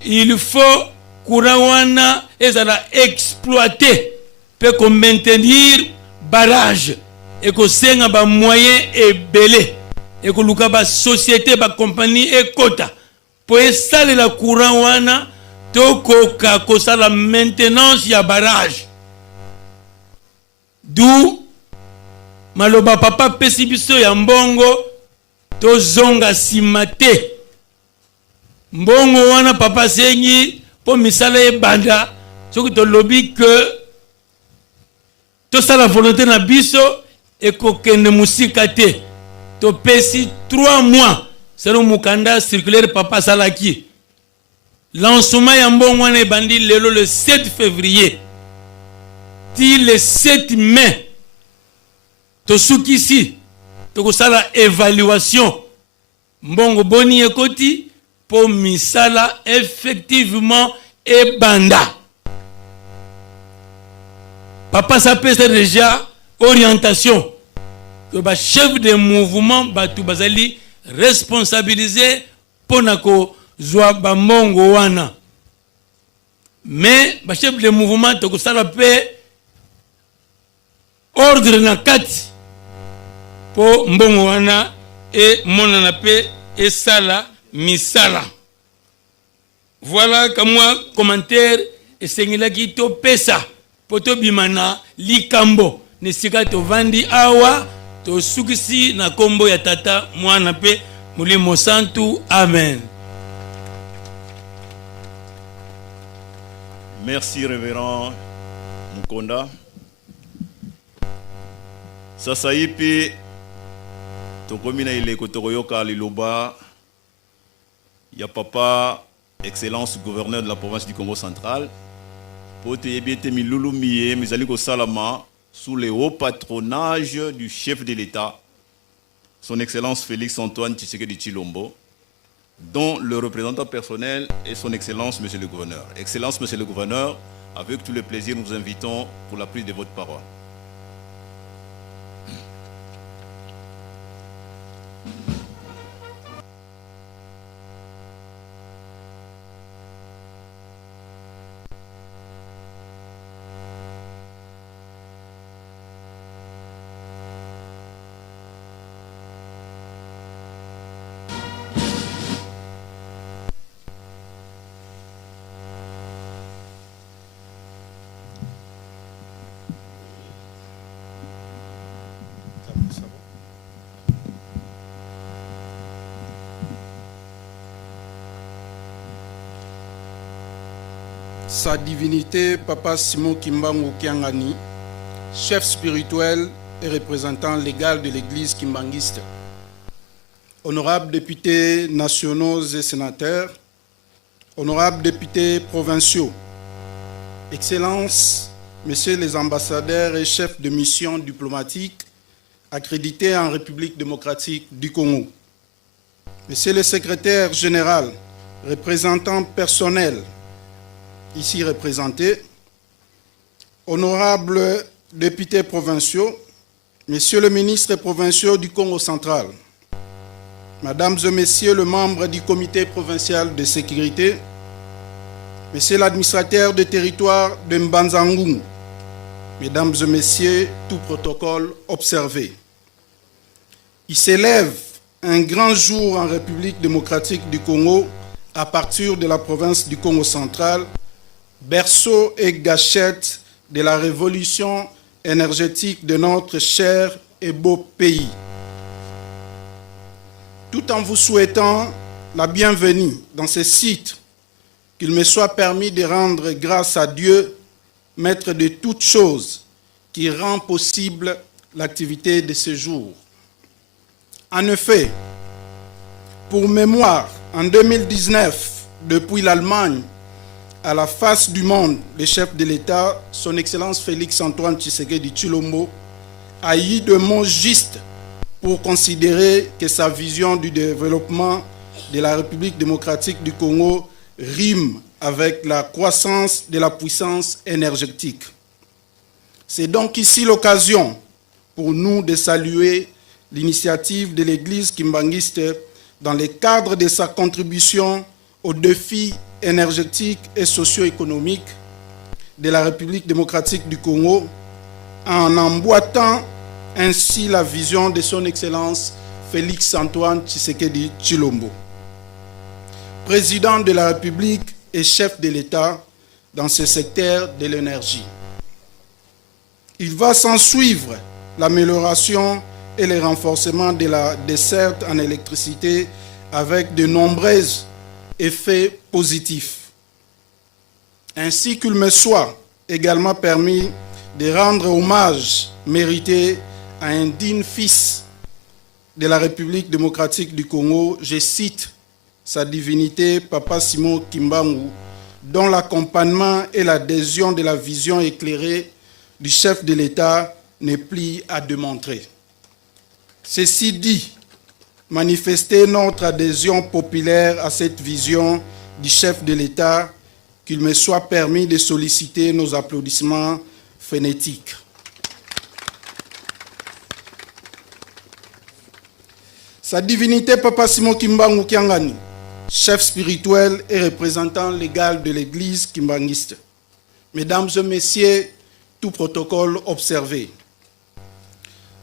il faut courant wana ezala exploiter peut qu'on maintenir barrage et ko senga ba moyen ebele et ko luka ba société ba compagnie ekota pour installer la courant wana tokoka kosala maintenance ya barrage. D'où maloba papa pesi biso ya mbongo tozonga simate mbongo wana papa sengi po misala ebanda soki tolobi que to sala volonté na biso ekokende musika te to pesi 3 mois selon mukanda circulaire papa salaki. Lancement ya mbongo wana ebandi lelo le 7 février ti le 7 mai to sukisi to kosala évaluation mbongo boni ekoti po misala effectivement ebanda. Papa s'appelle déjà orientation que ba chef de mouvement batu bazali responsabilisé ponako zwa ba mbongo wana. Mais ba chef de mouvement to kosala pe ordre na kati po mbongo wana e mona na pe e sala misala. Voilà comme moi commentaire et sengila ki to pesa poto bimana likambo nesika to vandi awa to sukisi na kombo ya tata mwana pe mulimo santu. Amen. Merci révérend Mukonda. Sasa ipi tokomina ileko tokoyoka liloba ya papa excellence gouverneur de la province du Congo central pote yebete milulu miye mizali ko salama sous le haut patronage du chef de l'État son Excellence Félix Antoine Tshisekedi Tshilombo, dont le représentant personnel est son Excellence Monsieur le Gouverneur. Excellence Monsieur le Gouverneur, avec tout le plaisir, nous vous invitons pour la prise de votre parole. Sa divinité Papa Simon Kimbangu Kiangani, chef spirituel et représentant légal de l'église kimbanguiste, honorables députés nationaux et sénateurs, honorables députés provinciaux, Excellences, messieurs les ambassadeurs et chefs de mission diplomatique accrédités en République démocratique du Congo, monsieur le secrétaire général, représentant personnel, ici représentés, honorables députés provinciaux, messieurs les ministres provinciaux du Congo central, mesdames et messieurs les membres du comité provincial de sécurité, monsieur l'administrateur de territoire de Mbanzangoum, mesdames et messieurs, tout protocole observé. Il s'élève un grand jour en République démocratique du Congo à partir de la province du Congo central, berceau et gâchette de la révolution énergétique de notre cher et beau pays. Tout en vous souhaitant la bienvenue dans ce site, qu'il me soit permis de rendre grâce à Dieu, maître de toutes choses, qui rend possible l'activité de ce jour. En effet, pour mémoire, en 2019, depuis l'Allemagne, à la face du monde, le chef de l'État, son Excellence Félix Antoine Tshisekedi Tshilombo, a eu de mots justes pour considérer que sa vision du développement de la République démocratique du Congo rime avec la croissance de la puissance énergétique. C'est donc ici l'occasion pour nous de saluer l'initiative de l'Église kimbanguiste dans le cadre de sa contribution aux défis énergétiques et socio-économiques de la République démocratique du Congo, en emboîtant ainsi la vision de son Excellence Félix Antoine Tshisekedi Tshilombo, président de la République et chef de l'État dans ce secteur de l'énergie. Il va s'en suivre l'amélioration et le renforcement de la desserte en électricité avec de nombreux effets positifs. Ainsi qu'il me soit également permis de rendre hommage mérité à un digne fils de la République démocratique du Congo, je cite sa divinité Papa Simon Kimbangu, dont l'accompagnement et l'adhésion de la vision éclairée du chef de l'État n'est plus à démontrer. Ceci dit, manifester notre adhésion populaire à cette vision du chef de l'État, qu'il me soit permis de solliciter nos applaudissements frénétiques. Sa divinité Papa Simon Kimbangu Kiangani, chef spirituel et représentant légal de l'Église kimbanguiste. Mesdames et messieurs, tout protocole observé.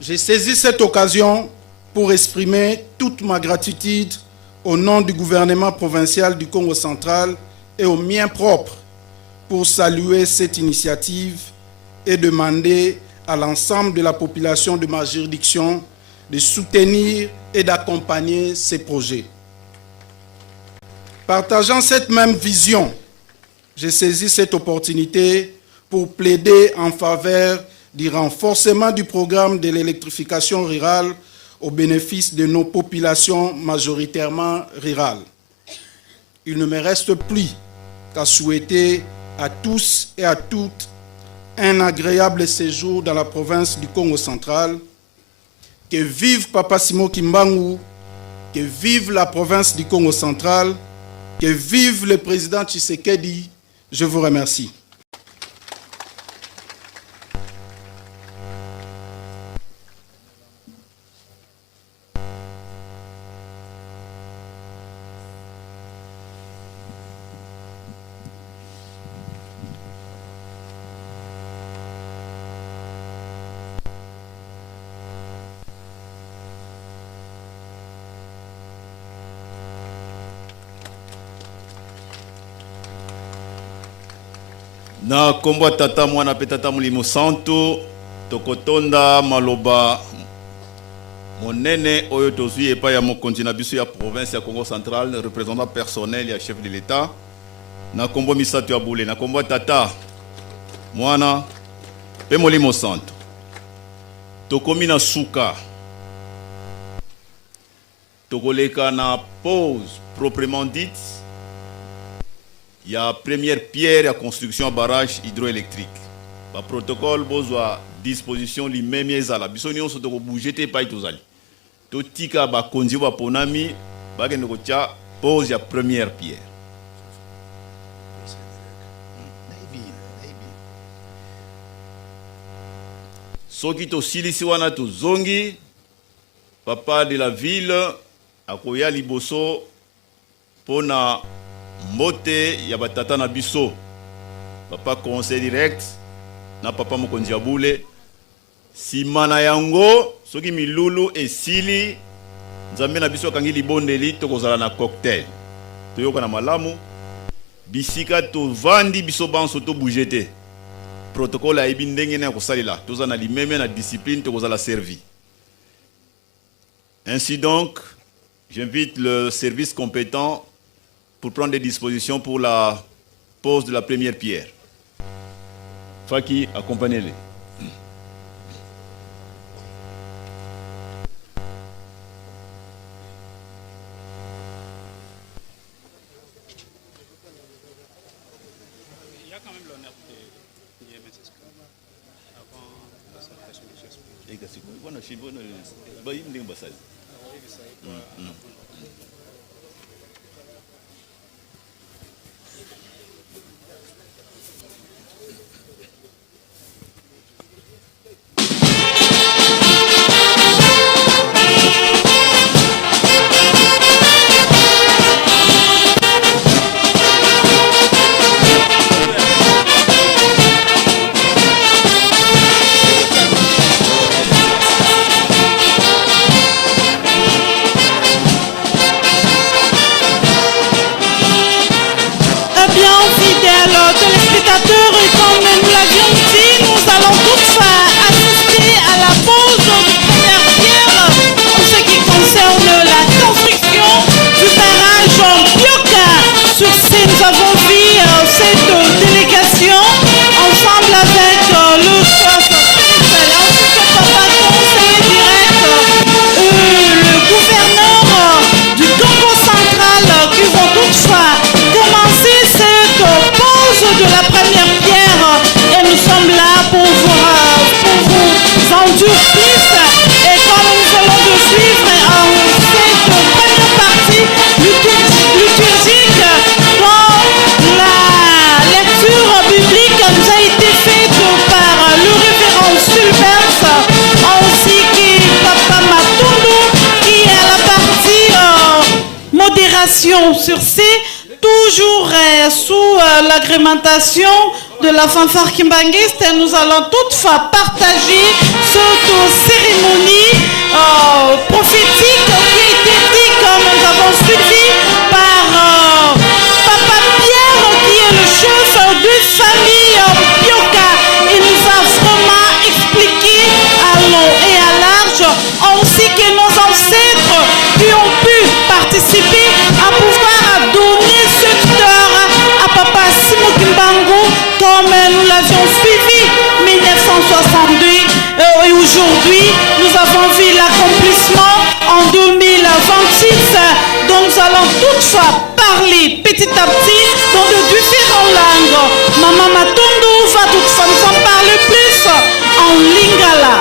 J'ai saisi cette occasion pour exprimer toute ma gratitude au nom du gouvernement provincial du Congo central et au mien propre pour saluer cette initiative et demander à l'ensemble de la population de ma juridiction de soutenir et d'accompagner ces projets. Partageant cette même vision, j'ai saisi cette opportunité pour plaider en faveur du renforcement du programme de l'électrification rurale au bénéfice de nos populations majoritairement rurales. Il ne me reste plus qu'à souhaiter à tous et à toutes un agréable séjour dans la province du Congo central, que vive Papa Simon Kimbangu, que vive la province du Congo central, que vive le président Tshisekedi. Je vous remercie. Na kombo tata mwana pe tata mulimo santo tokotonda maloba monene oyo tozwi epa ya mokonzi na biso ya province ya Congo central, représentant personnel ya chef de l'état na kombo misato ya bule na kombo tata mwana pe mulimo santo tokomi na suka tokoleka na pause proprement dite. Il y a première pierre à construction barrage hydroélectrique. Le protocole besoin disposition li même ezala. Biso nyonso to bouger te pa itozali. To tika ba konzi ba ponami ba kende ko tia pose ya première pierre. Soki to silisi wana to zongi papa de la ville akoya liboso pona mbote ya batata na biso papa conseil direct na papa mokonzi ya bule sima na yango soki milulu esili nzambe na biso akangi libondeli tokozala na cocktail toyoka na malamu bisika tovandi biso banso to bouger te protocole ayebi ndenge na kosalela toza na limeme na discipline tokozala servi. Ainsi donc j'invite le service compétent pour prendre des dispositions pour la pose de la première pierre. Faki, accompagnez-les. Sur ces, toujours sous l'agrémentation de la fanfare kimbanguiste, nous allons toutefois partager cette cérémonie prophétique qui a été dit comme nous avons suivi par Papa Pierre qui est le chef de famille Pioka. Il nous a vraiment expliqué à long et à large, ainsi que nos ancêtres qui ont pu participer à pouvoir donner ce cœur à Papa Simon Kimbangu comme nous l'avions suivi 1962 et aujourd'hui nous avons vu l'accomplissement en 2026 dont nous allons toutefois parler petit à petit dans de différentes langues. Maman Matondo va toutefois nous en parler plus en lingala.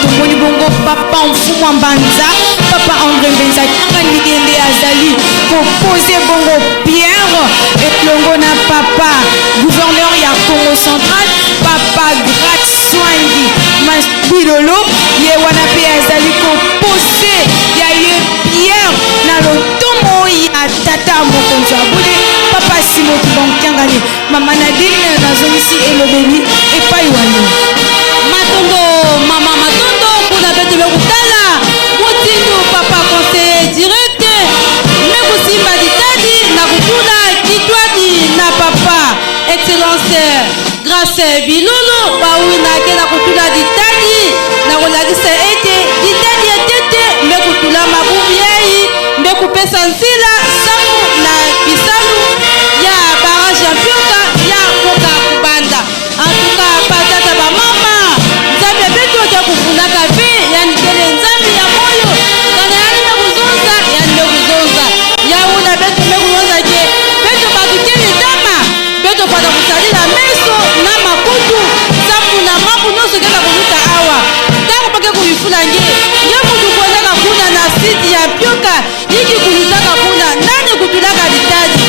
tomoni bongo papa Mfumwa Mbanza, papa André Mbenza Kangani Azali, composé bongo Pierre et longo na papa gouverneur ya Congo central, papa Grat Swangi Masbilolo, ye wana pe azali composé ya ye Pierre na lotomo ya tata mokonzi abule papa Simo Kimbangou mama Nadine nazongisi elobeli epai wano Matondo mama Matondo kuna bete bekutala motindo papa conseiller direct mekusimba ditadi na kutuna kitwadi na papa excellence grâce bilulu bauna ke na kutuna ditadi na kolakisa ete ditadi etete mekutula mabubu yai mekupesa nsila samu na bisalu ya barrage ya Mpioka ya koka kubanda antuka patata ba mama nzambe beto ya kufundaka ve ya ndele nzambe ya moyo kana yani na kuzonza ya ndele kuzonza ya una beto mekuzonza ke beto batukele dama beto pata kusalila meso na makutu samu na maku noso kena kuzuta awa tangu pake kuifula nge nge mutu kuonaka kuna na siti ya Mpioka yiki kulutaka kuna nani kutulaka litaji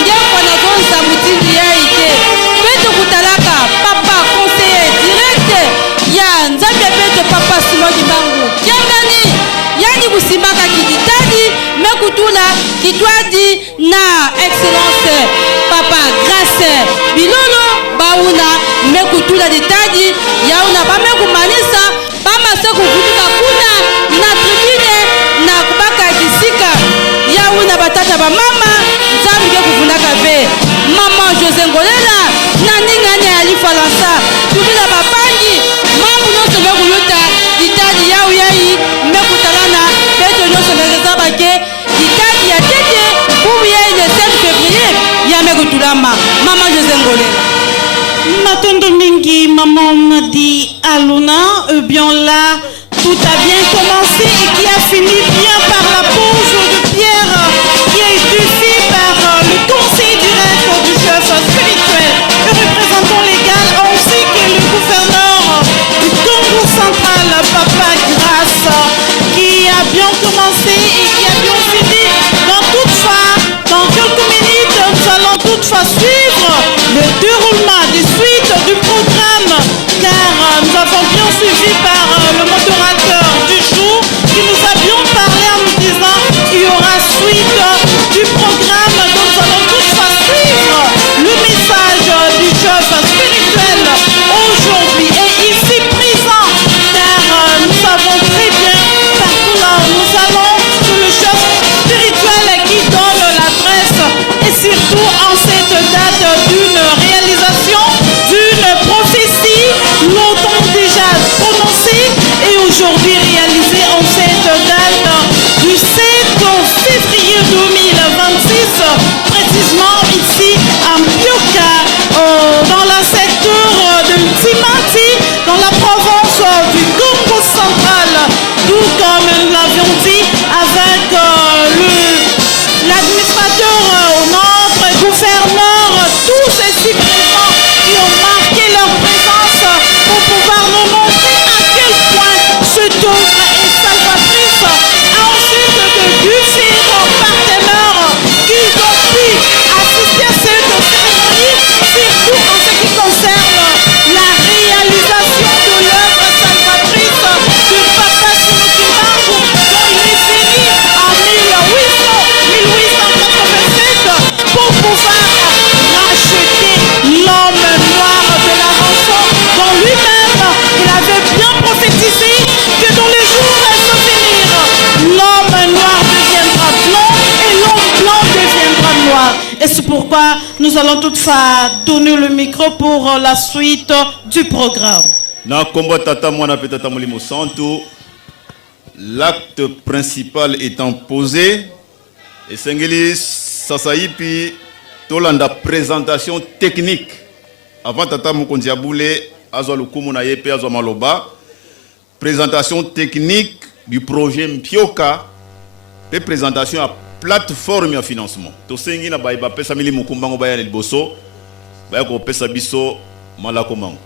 nge kwa na zonza mutindi ya ike beto kutalaka papa conseiller direct ya nzambe beto papa Simo Kimbangou Kiangani yani kusimaka kiditadi mekutula kitwadi na excellence papa Grace Bilolo bauna mekutula ditadi yauna bamekumanisa bamase kuvutuka kuna na tribune na kubaka kisika yauna batata ba mama nzambe kuvunaka ve mama José Ngolela na ninganya ya lifalansa tubila babangi mambu nyonso mekuluta ditadi yau yai mekutalana beto nyonso mekezabake ditadi ya tete bubu yai le 7 février ya mekutulama mama José Ngolela Matondo mingi maman Nadi Aluna, bien là, tout a bien commencé et qui a fini bien par la pose de pierre qui a été fait par le conseil direct du chef spirituel, le représentant légal ainsi que le gouverneur du Congo central, Papa Grâce, qui a bien commencé et qui a bien fini. Dans quelques minutes, nous allons toutefois suivre le déroulement des suites du programme car nous avons bien suivi par le modérateur du jour qui nous a bien parlé en nous disant qu'il y aura suite du programme dont nous allons toutefois suivre le message du chef spirituel aujourd'hui et ici présent car nous savons très bien partout là où nous allons que le chef spirituel qui donne l'adresse et surtout en cette date d'une réalisation d'une prophétie longtemps déjà prononcée et aujourd'hui réalisée en cette date du 7 février 2026 précisément ici à Mpioka dans le secteur de Timati dans la province du Congo central tout comme nous l'avions dit avec l'administrateur notre gouverneur tous ici présents qui ont marqué leur présence pour pouvoir nous montrer à quel point cette œuvre est salvatrice ensuite de différents partenaires qui ont pu assister à cette cérémonie surtout en ce qui concerne la réalisation de l'œuvre salvatrice de Papa Simo Kimbangou dont il est venu en 1887 pour pouvoir racheter l'homme noir de la rançon dont lui-même il avait bien prophétisé que dans les jours à venir l'homme noir deviendra blanc et l'homme blanc deviendra noir et c'est pourquoi nous allons toutefois donner le micro pour la suite du programme. Na kombo tata mwana pe tata molimo santo, l'acte principal étant posé et sengeli sasaipi tolanda présentation technique avant tata mokonzi abule azwa lukumu na yepe azwa maloba présentation technique du projet Mpioka et présentation à plateforme ya financement to sengi na baiba pesa mili mukumbango baya na liboso baya ko pesa biso malako mango.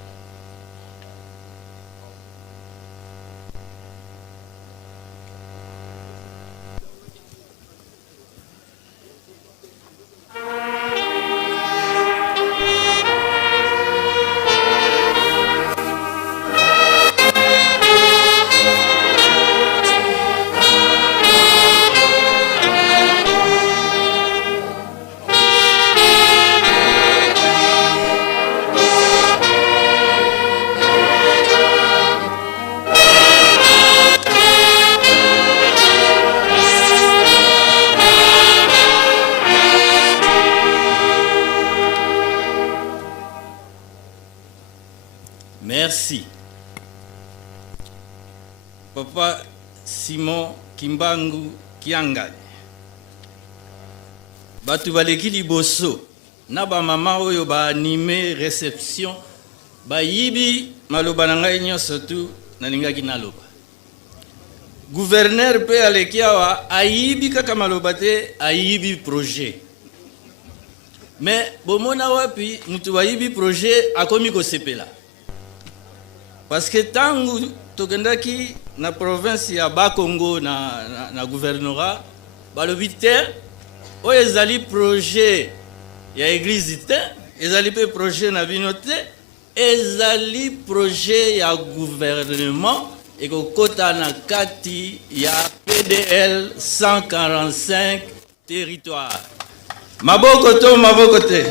Merci. Papa Simon Kimbangu Kiangani. Batu baleki liboso na ba mama oyo ba animé réception ba yibi maloba na ngai nyonso tu nalingaki naloba. Gouverneur pe alekiawa ayibi kaka maloba te ayibi projet. Mais bomona wapi mutu ayibi projet akomi ko sepela. Parce que tangu tokendaki na province ya Bakongo na gouvernorat balobi te oyo ezali projet ya église te ezali pe projet na bino te ezali projet ya gouvernement ekokota na kati ya PDL 145 territoire. Maboko to maboko te.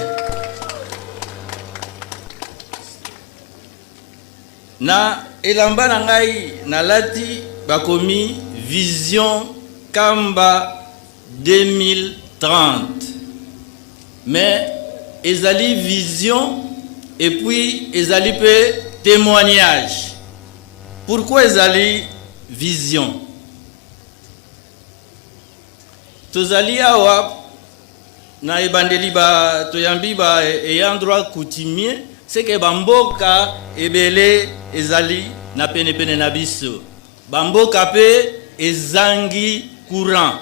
Na elamba na ngai na lati bakomi vision Kamba 2030. Mais ezali vision et puis ezali pe témoignage. Pourquoi ezali vision? Tozali awa na ebandeli ba toyambi ba ayant droit coutumier, c'est que bamboka ebele ezali na pene pene na biso. Bamboka pe ezangi courant.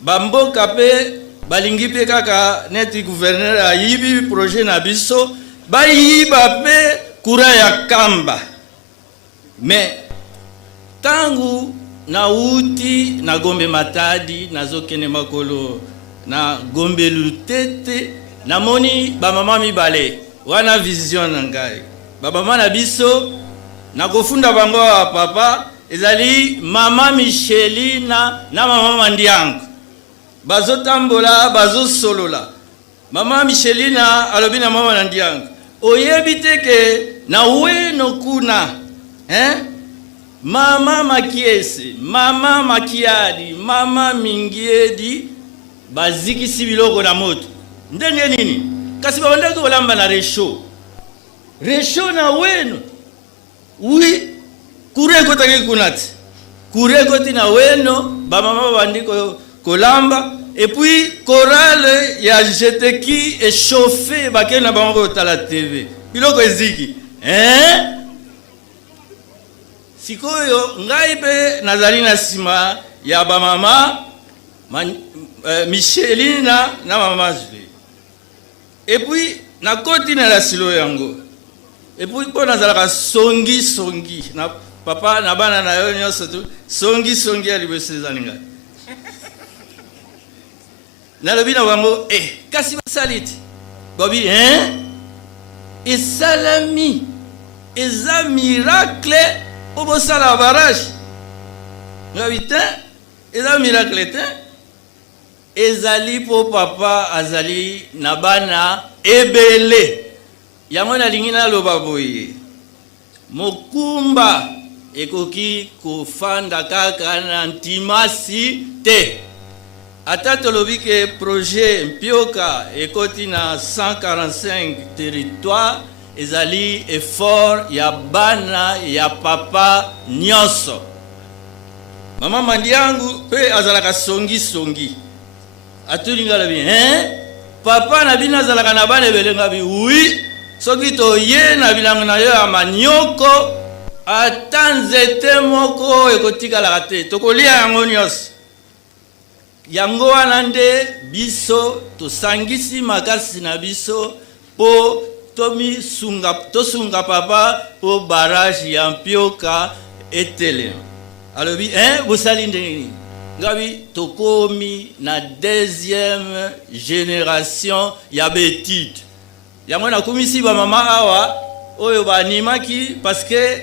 Bamboka pe balingi pe kaka neti gouverneur ayibi projet na biso bayiba pe courant ya Kamba. Mais tangu na uti na Gombe Matadi na zokene makolo na Gombe Lutete na moni ba mama mibale wana vision na ngai ba mama na biso na kofunda bango wa papa ezali mama Michelina na mama Mandiango bazotambola bazosolola. Mama Michelina alobi na mama Mandiango oyebite ke na weno kuna mama Makiese, mama Makiadi, mama Mingiedi bazikisi biloko na moto. Ndenge nini? Kasi babandaki kolamba na resho. Resho na weno. Oui, kureko taki kunati. Kureko tina weno, ba mama bandiko kolamba et puis chorale ya jeteki et chauffé bakena na bango tala TV. Biloko eziki. Sikoyo ngai pe nazali na sima ya ba mama Michelina na mama Zwe. Et puis na koti na la silo yango. Et puis po nazalaka songi na papa na bana na yo nyonso tu songi ali beseza ngai. Na lobi na bango kasi basaliti. Bobi et salami eza miracle obo sala barrage. Ngabita eza miracle te. Ezali po papa azali na bana ebele. Yango na lingina loba boye. Mokumba ekoki kofanda kaka na ntimasi te. Atato lobi ke projet Mpioka ekoti na 145 territoire ezali effort ya bana ya papa nyonso. Mama Mandiangu pe azalaka songi. Atulinga labi papa na bina azalaka na bana belenga bi oui soki to ye na bilango na yo ya manioko atanzete moko ekotikala te tokolia yango nyonso. Yango wana nde biso tosangisi makasi na biso po tosunga papa po barrage ya Mpioka etele. Alobi bosali ndenge ngabi tokomi na deuxième génération ya betite. Yango na komisi ba mama awa oyo ba animaki parce que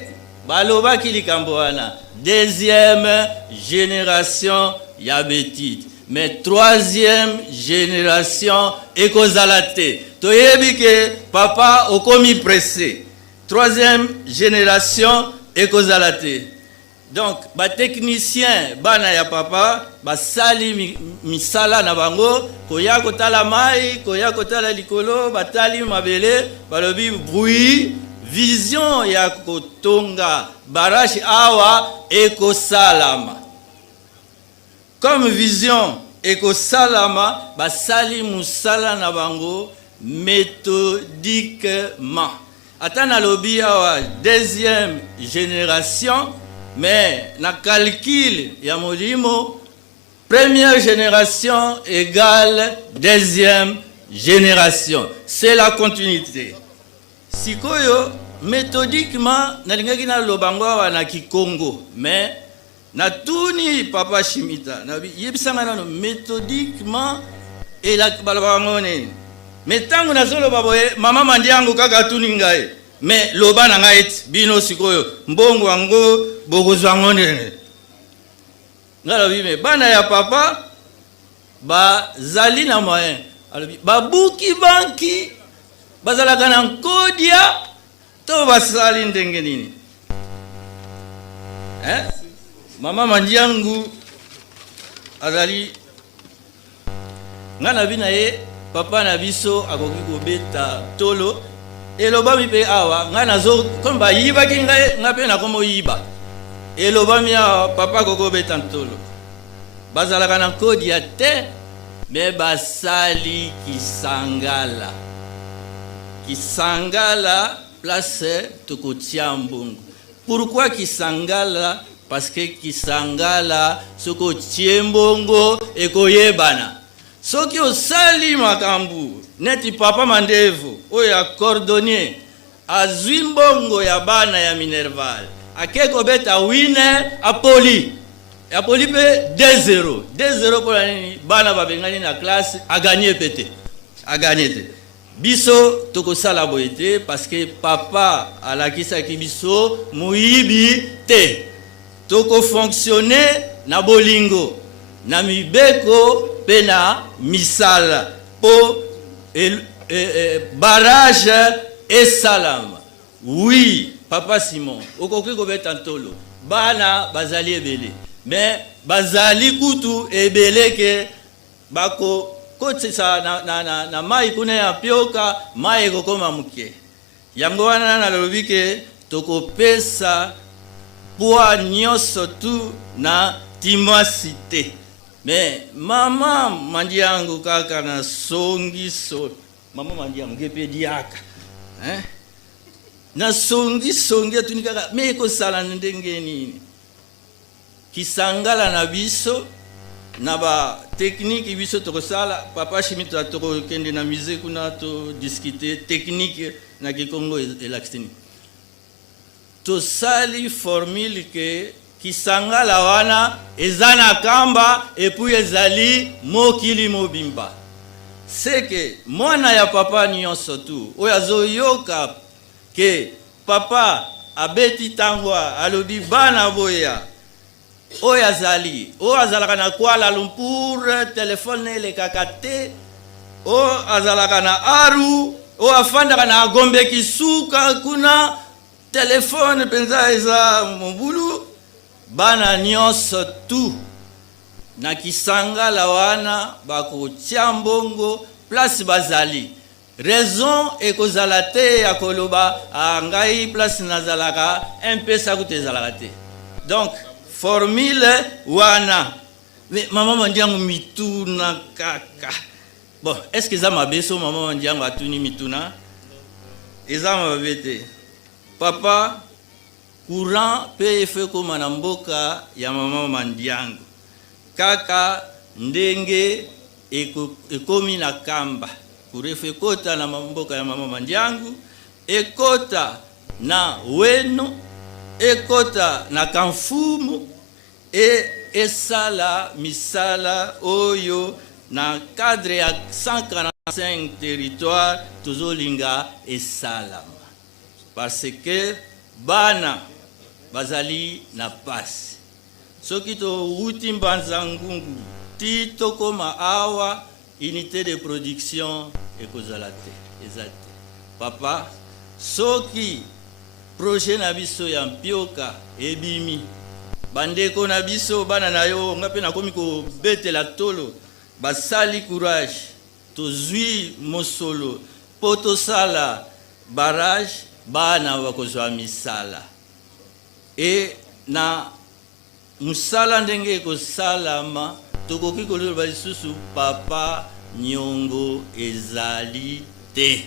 balobaki likambo wana deuxième génération ya betite. Mais troisième génération ekozalate. Toyebi ke papa okomi pressé. Troisième génération ekozalate. Donc ba technicien bana ya papa basali misala na bango koya kotala mai koya kotala likolo batali mabele balobi bruit vision ya kotonga barrage awa ekosalama. Comme vision ekosalama, basali musala na bango méthodiquement. Atana lobi awa deuxième génération, mais na calcul ya molimo, première génération égale deuxième génération. C'est la continuité. Sikoyo, méthodiquement, nalingaki na lobango awa na Kikongo, mais na tuni papa Shimita, na yebisanga nano méthodiquement et la balabango nini. Mais tango na solo baboye, mama mandiango kaka tuni ngai. Mais loba na ngai bino sikoyo, mbongo wango bokozwa ngone. Ngalobi me bana ya papa ba zali na moyen. Alobi babuki banki bazalaka na nkodia to basali ndenge nini. Mama mandiangu azali ngana bina ye papa na biso akoki kobeta tolo eloba mi pe awa ngana zo komba yiba ki ngai ngape na komo yiba eloba mi awa papa koko beta tolo bazalaka na kodi ya te me basali kisangala place tokotia mbongo. Pourquoi kisangala? Parce que kisangala soko tiembongo ekoyebana. Soki osali makambu neti papa mandevu oya cordonnier azwi mbongo ya bana ya Minerval akeko beta wine apoli pe 2-0 pour nini bana babengani na classe a gagné pété a gagné te biso toko sala boyete parce que papa alakisa ki biso muibi te toko fonctionner na bolingo na mibeko pena misala po barrage et salama. Oui, papa Simon okoki kobeta ntolo bana bazali ebele mais bazali kutu ebele ke bako kotisa na mai kuna ya pioka mai kokoma muke yango wana na lobi ke tokopesa poa nyonso tu na timosité. Mais mama mandiangu kaka na songi mama mandiangu gepediaka na songi atuni kaka me ko sala ndenge nini kisangala na biso na ba technique biso to sala papa Shimita to kende na musée kuna to discuter technique na Kikongo elaxtini to sali formule ke kisangala wana ezana kamba epu ezali mokili mobimba. C'est que mwana ya papa nyonso tu oyazo yoka ke papa abeti tangwa alobi bana boya oyazali oyazalaka na Kuala Lumpur telefone le kakate o azalaka na Aru o afandaka na Gombe Kisuka kuna telefone penza eza mobulu bana nyonso tu na kisangala wana bakotia mbongo place bazali raison ekozala te ya koloba ngai place nazalaka mpesa kutezalaka te. Donc formule wana mama mandiangu mituna kaka bon est-ce que ça mabeso mama mandiangu atuni mituna eza mabete papa courant pe fe koma na mboka ya mama mandiangu kaka ndenge ekomi na kamba kurefe kota na mboka ya mama mandiangu ekota na weno ekota na kamfumu esala misala oyo na cadre ya 145 territoires tozolinga esalama parce que bana bazali na pasi soki to uti mbanza ngungu ti tokoma awa unité de production ekozala te ezate papa soki projet na biso ya mpioka ebimi bandeko na biso bana na yo ngape na komi ko betela tolo basali courage tozwi mosolo poto sala barrage bana bakozwa misala e na musala ndenge ekosalama tokoki koloba lisusu papa nyongo ezali te,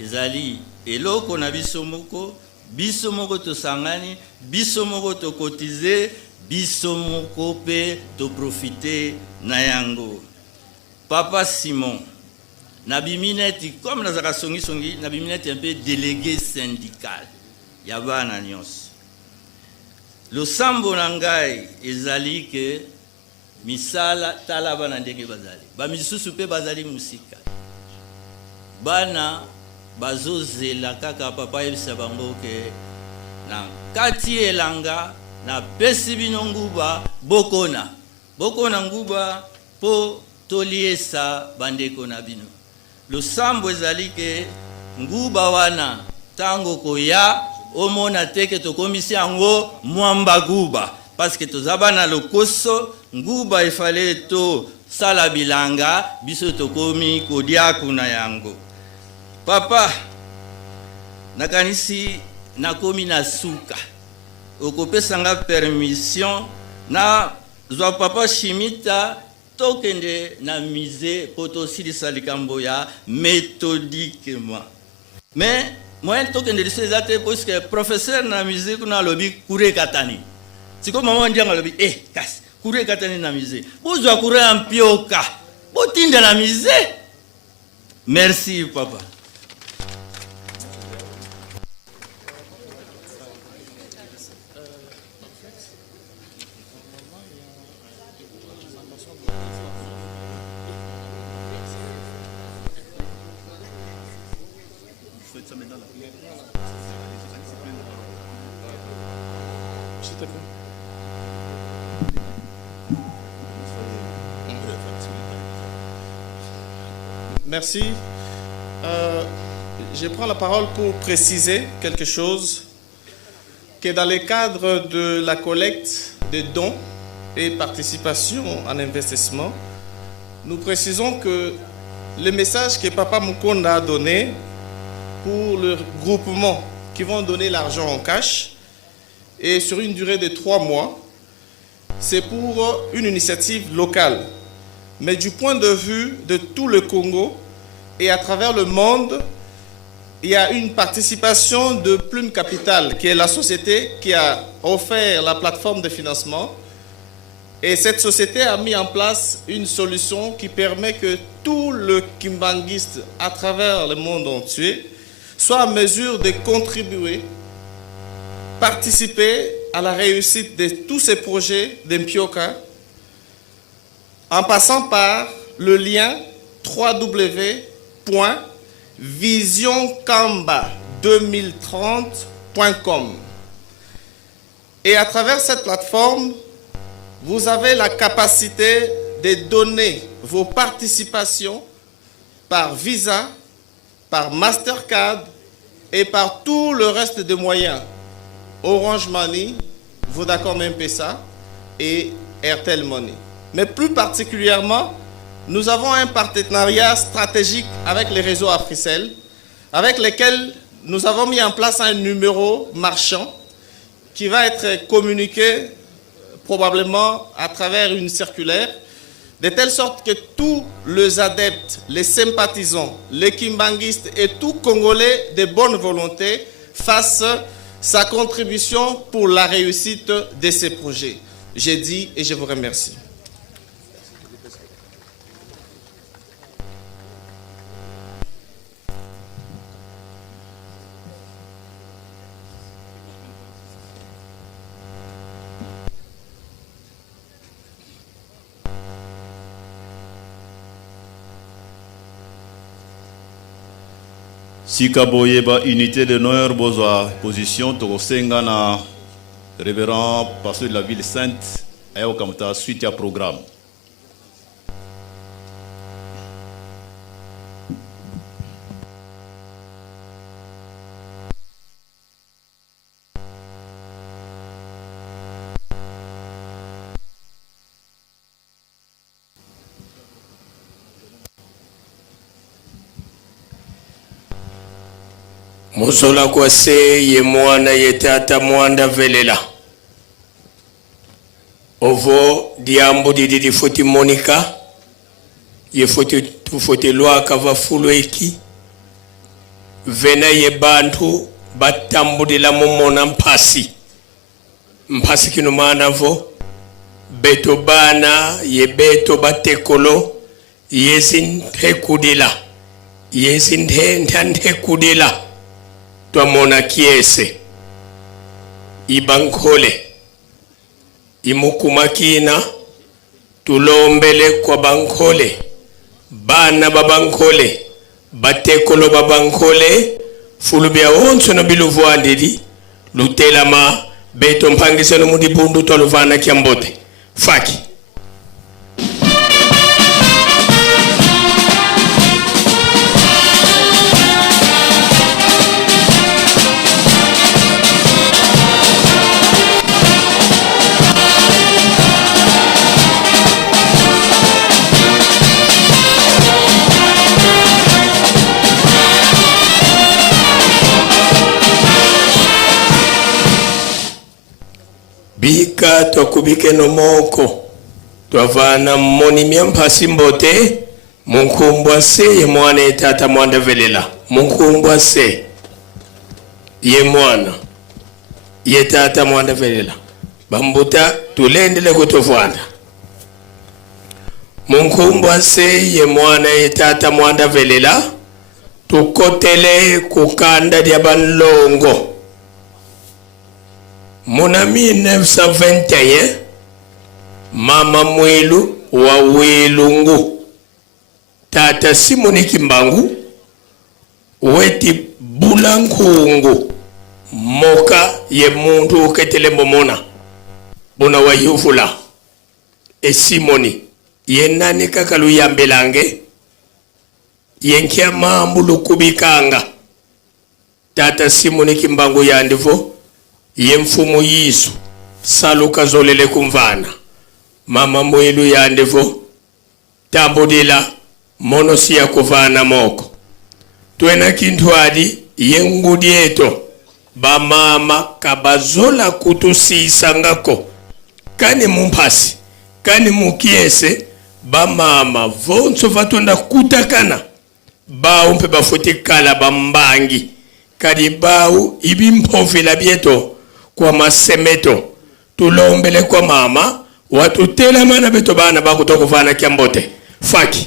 ezali eloko na biso moko tosangani, biso moko tokotize, biso moko pe toprofite na yango. Papa Simon na bimineti comme nazaka songi na bimineti un peu délégué syndical ya bana nyonso. Losambo na ngai ezali ke misala tala bana ndenge bazali ba misusu pe bazali musika bana bazozela kaka papa yebisa bango ke na kati elanga na pesi bino nguba bokona nguba po toliesa bandeko na bino. Losambo ezali ke nguba wana tango koya omona teke tokomisi yango mwamba guba parce que tozaba na lokoso nguba ifale to sala bilanga biso tokomi kodia kuna yango. Papa nakanisi nakomi na suka okopesa nga permission na zwa papa Shimita tokende na musée potosilisa likambo ya méthodiquement mais moi tokende lisé zate parce que professeur na musée kuna lobi kure katani siko mama ndianga lobi kasi kure katani na musée bozwa kure ampioka botinda na musée. Merci papa. Merci. Je prends la parole pour préciser quelque chose, que dans le cadre de la collecte de dons et participation en investissement, nous précisons que le message que Papa Mukonda a donné pour le groupement qui vont donner l'argent en cash et sur une durée de 3 mois, c'est pour une initiative locale. Mais du point de vue de tout le Congo et à travers le monde, il y a une participation de Plume Capital, qui est la société qui a offert la plateforme de financement. Et cette société a mis en place une solution qui permet que tout le kimbanguiste à travers le monde entier soit en mesure de contribuer, participer à la réussite de tous ces projets d'Mpioka en passant par le lien www.visioncamba2030.com. Et à travers cette plateforme, vous avez la capacité de donner vos participations par Visa, par Mastercard et par tout le reste des moyens. Orange Money, Vodacom M-Pesa et Airtel Money. Mais plus particulièrement, nous avons un partenariat stratégique avec les réseaux Africell, avec lesquels nous avons mis en place un numéro marchand qui va être communiqué probablement à travers une circulaire, de telle sorte que tous les adeptes, les sympathisants, les kimbanguistes et tout Congolais de bonne volonté fassent sa contribution pour la réussite de ces projets. J'ai dit et je vous remercie. Sika boyeba unité d'honneur bozwa position tokosenga na révérend pasteur de la ville sainte ayo kamata suite ya programme. Muzola kwa se ye mwana ye tata mwanda velela. Ovo diambu didi foti Monica. Ye foti lwa kava fulu eki. Vena ye bantu batambu di la momona mpasi. Mpasi kinu maana vo. Beto bana ye beto batekolo. Yezinte kudila. Yezinte ntante kudila. Tuamona kiese. Ibankole. Imukumakina. Tulombele kwa bankole. Bana babankole. Batekolo babankole. Fulubia onso na biluvu andidi. Lutelama. Beto mpangise no mudibundu toluvana kiambote. Faki. Bika tukubike no moko. Tuavana moni miampasi mbote. Munkumbwa se ye mwana ye tata mwanda velela. Munkumbwa se ye mwana ye tata mwanda velela. Bambuta tulendele kutuvwana. Munkumbwa se ye mwana ye tata mwanda velela. Tukotele kukanda dia banlongo. Mona 1921 mama mwelu wa welungu tata Simoni Kimbangu weti bulankungu moka ye muntu uketele momona bona wa yufula Simoni ye nani kakalu yambelange yenkia mambu kubikanga tata Simoni Kimbangu yandivo ye mfumu Yesu saluka zolele kumvana mama mwelu yandevo tambudila monosi ya kuvana moko tuena kintuadi ye ngudieto ba mama kabazola kutusisa ngako kani mumpasi kani mukiese ba mama vonso vatonda kutakana ba umpe bafuti kala bambangi kadi bau ibimpovela bieto kwa masemeto tulombele kwa mama watu tela mana beto bana bakutoka kufana kiambote faki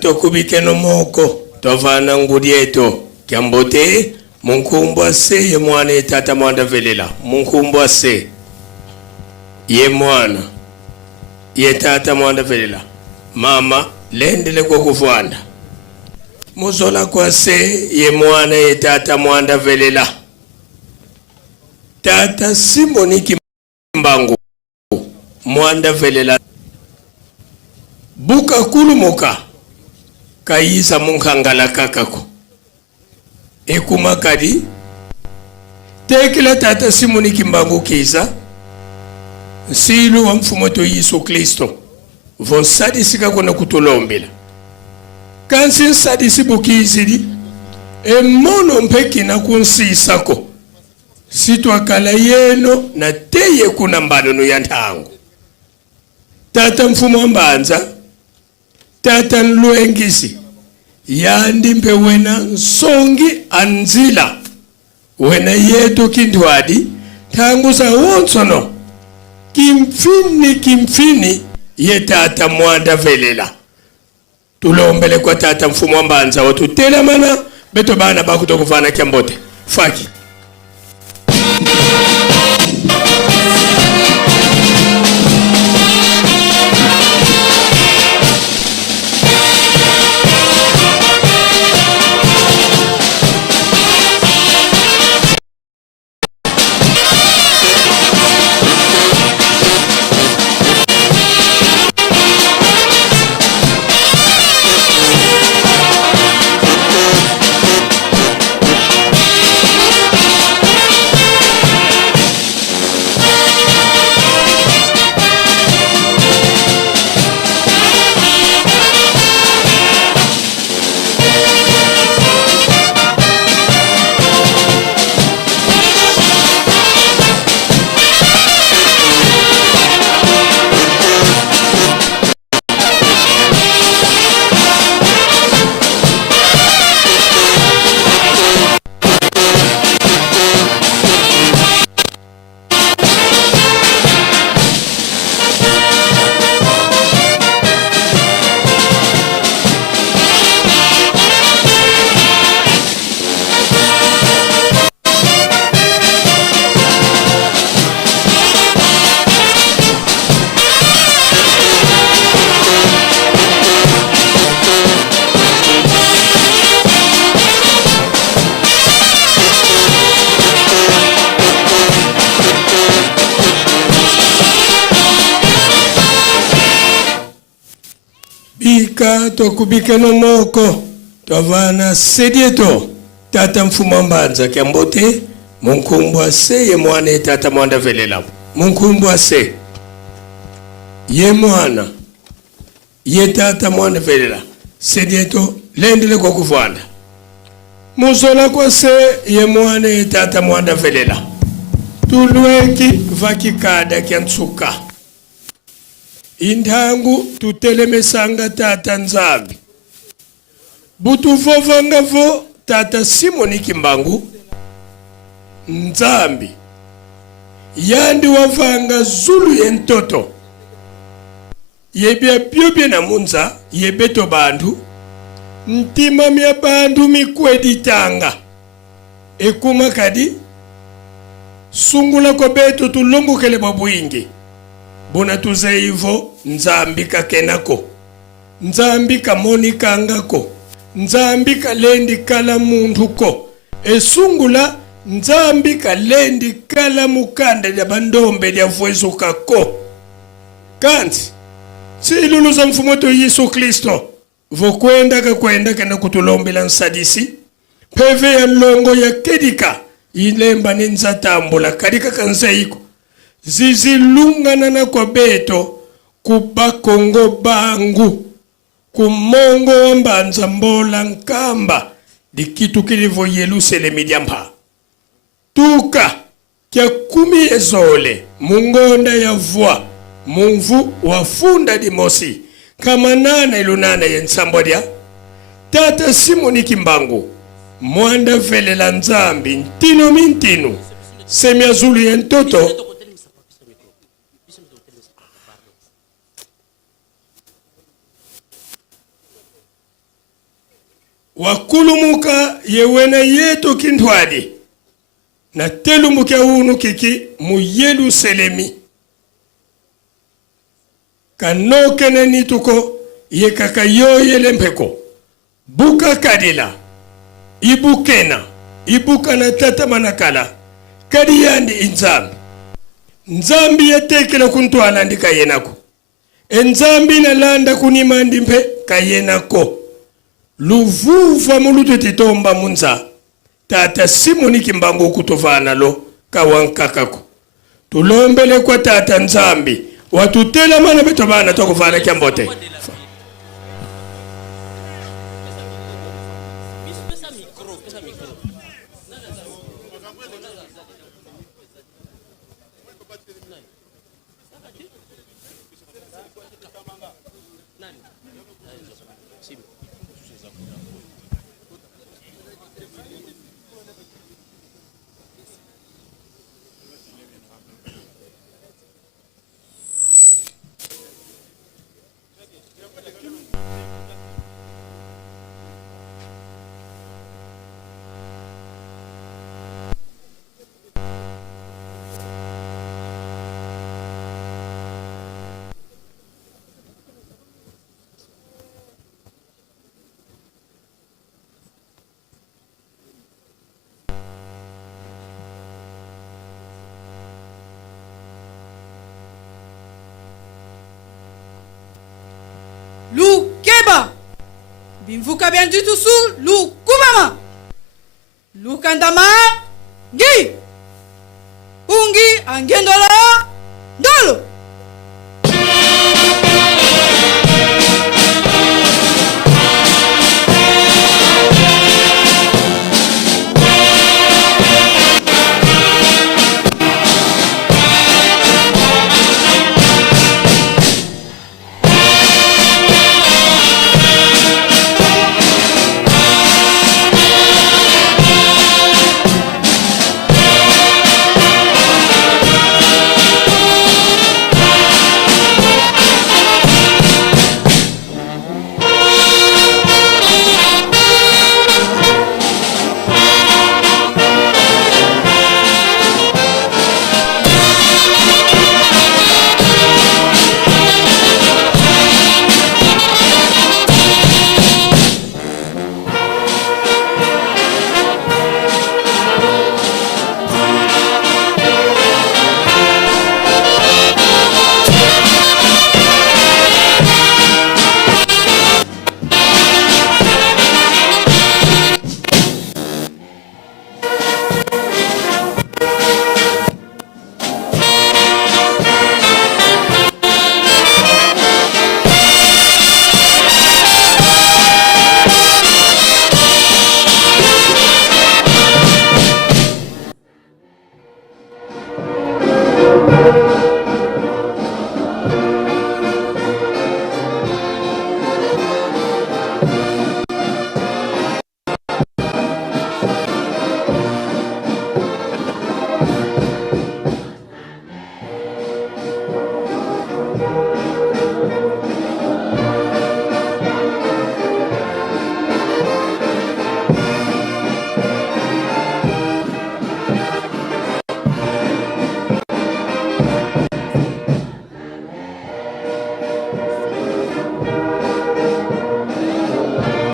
tokubike no moko tovana ngudieto kiambote munkumbwa se ye mwana ye tata mwanda velela munkumbwa se ye mwana ye tata mwanda velela mama lendele kwa kuvanda muzola kwa se ye mwana ye tata mwanda velela tata Simoni Kimbangu mwanda velela buka kulumuka kaisa munkangala kakako ekumakadi tekela tata Simoni Kimbangu kisa silu wa mfumoto Yesu Kristo von sadisika kona kutulombela kansi sadisi bukizidi emono mpeki na kunsisako sitwakala yeno na teye kuna mbalonu ya nthangu. Tata mfumo wa mbanza, tata nluengisi, yandi mpe wena nsongi anzila, wena yetu kindwadi, thangu za wonsono, kimfini ye tata mwanda velela. Tulombele kwa tata mfumo wa mbanza watutela mana, beto bana bakutokufana kiambote. Faki. Bika tokubika no moko twavana sedieto tata mfumo mbanza kiambote munkumbwa se ye mwana tata mwanda velela munkumbwa se ye mwana ye tata mwanda velela sedieto lendele kwa kuvanda muzola kwa se ye mwana tata mwanda velela tulweki vakikada kiantsuka inthangu tutelemesanga tata nzambi butuvovangavo tata Simoni Kimbangu nzambi yandi wavanga zulu yentoto yebya byobye na munza yebeto bandu ntima mya bandu mikweditanga ekuma kadi sungula ko beto tulongokele babwingi bona tuzeivo nzambi kakenako nzambi kamonikangako nzambi kalendi kala muntu ko esungula nzambi kalendi kala mukanda lya bandombe lya vwezuka ko kanti siluluza mfumo to Yesu Kristo vokwenda kana kutulombela nsadisi peve ya longo ya kedika ilemba ninza tambula kadika kanzeiko zizilungana na kwa beto kubakongo bangu kumongo wa mbanza mbola nkamba di kitu kilivo Yerusalemu diampa tuka kia kumi ezole mungonda ya vwa mumvu wafunda di mosi kama nana ilunana yensambodia tata Simoni Kimbangu mwanda velela nzambi ntino mintino semia zulu yentoto wakulumuka yewena yeto kindwadi na telumuka unu kiki mu Yerusalemi kanoke na nituko ye kaka yoyele mpeko buka kadila ibukena ibukana tata manakala kadi yandi inzambi nzambi yatekela kuntwala ndika yenako enzambi na landa kunimandi mpe kayenako luvuva mulutu titomba munza tata Simoni Kimbangu kutovana lo kawankakako tulombele kwa tata nzambi watutela mana beto bana tokuvana kiambote Bimvuka Bianjitusu, Lu Kumama, Lu Kandama, Gi, Ungi, Angendola, Dolo.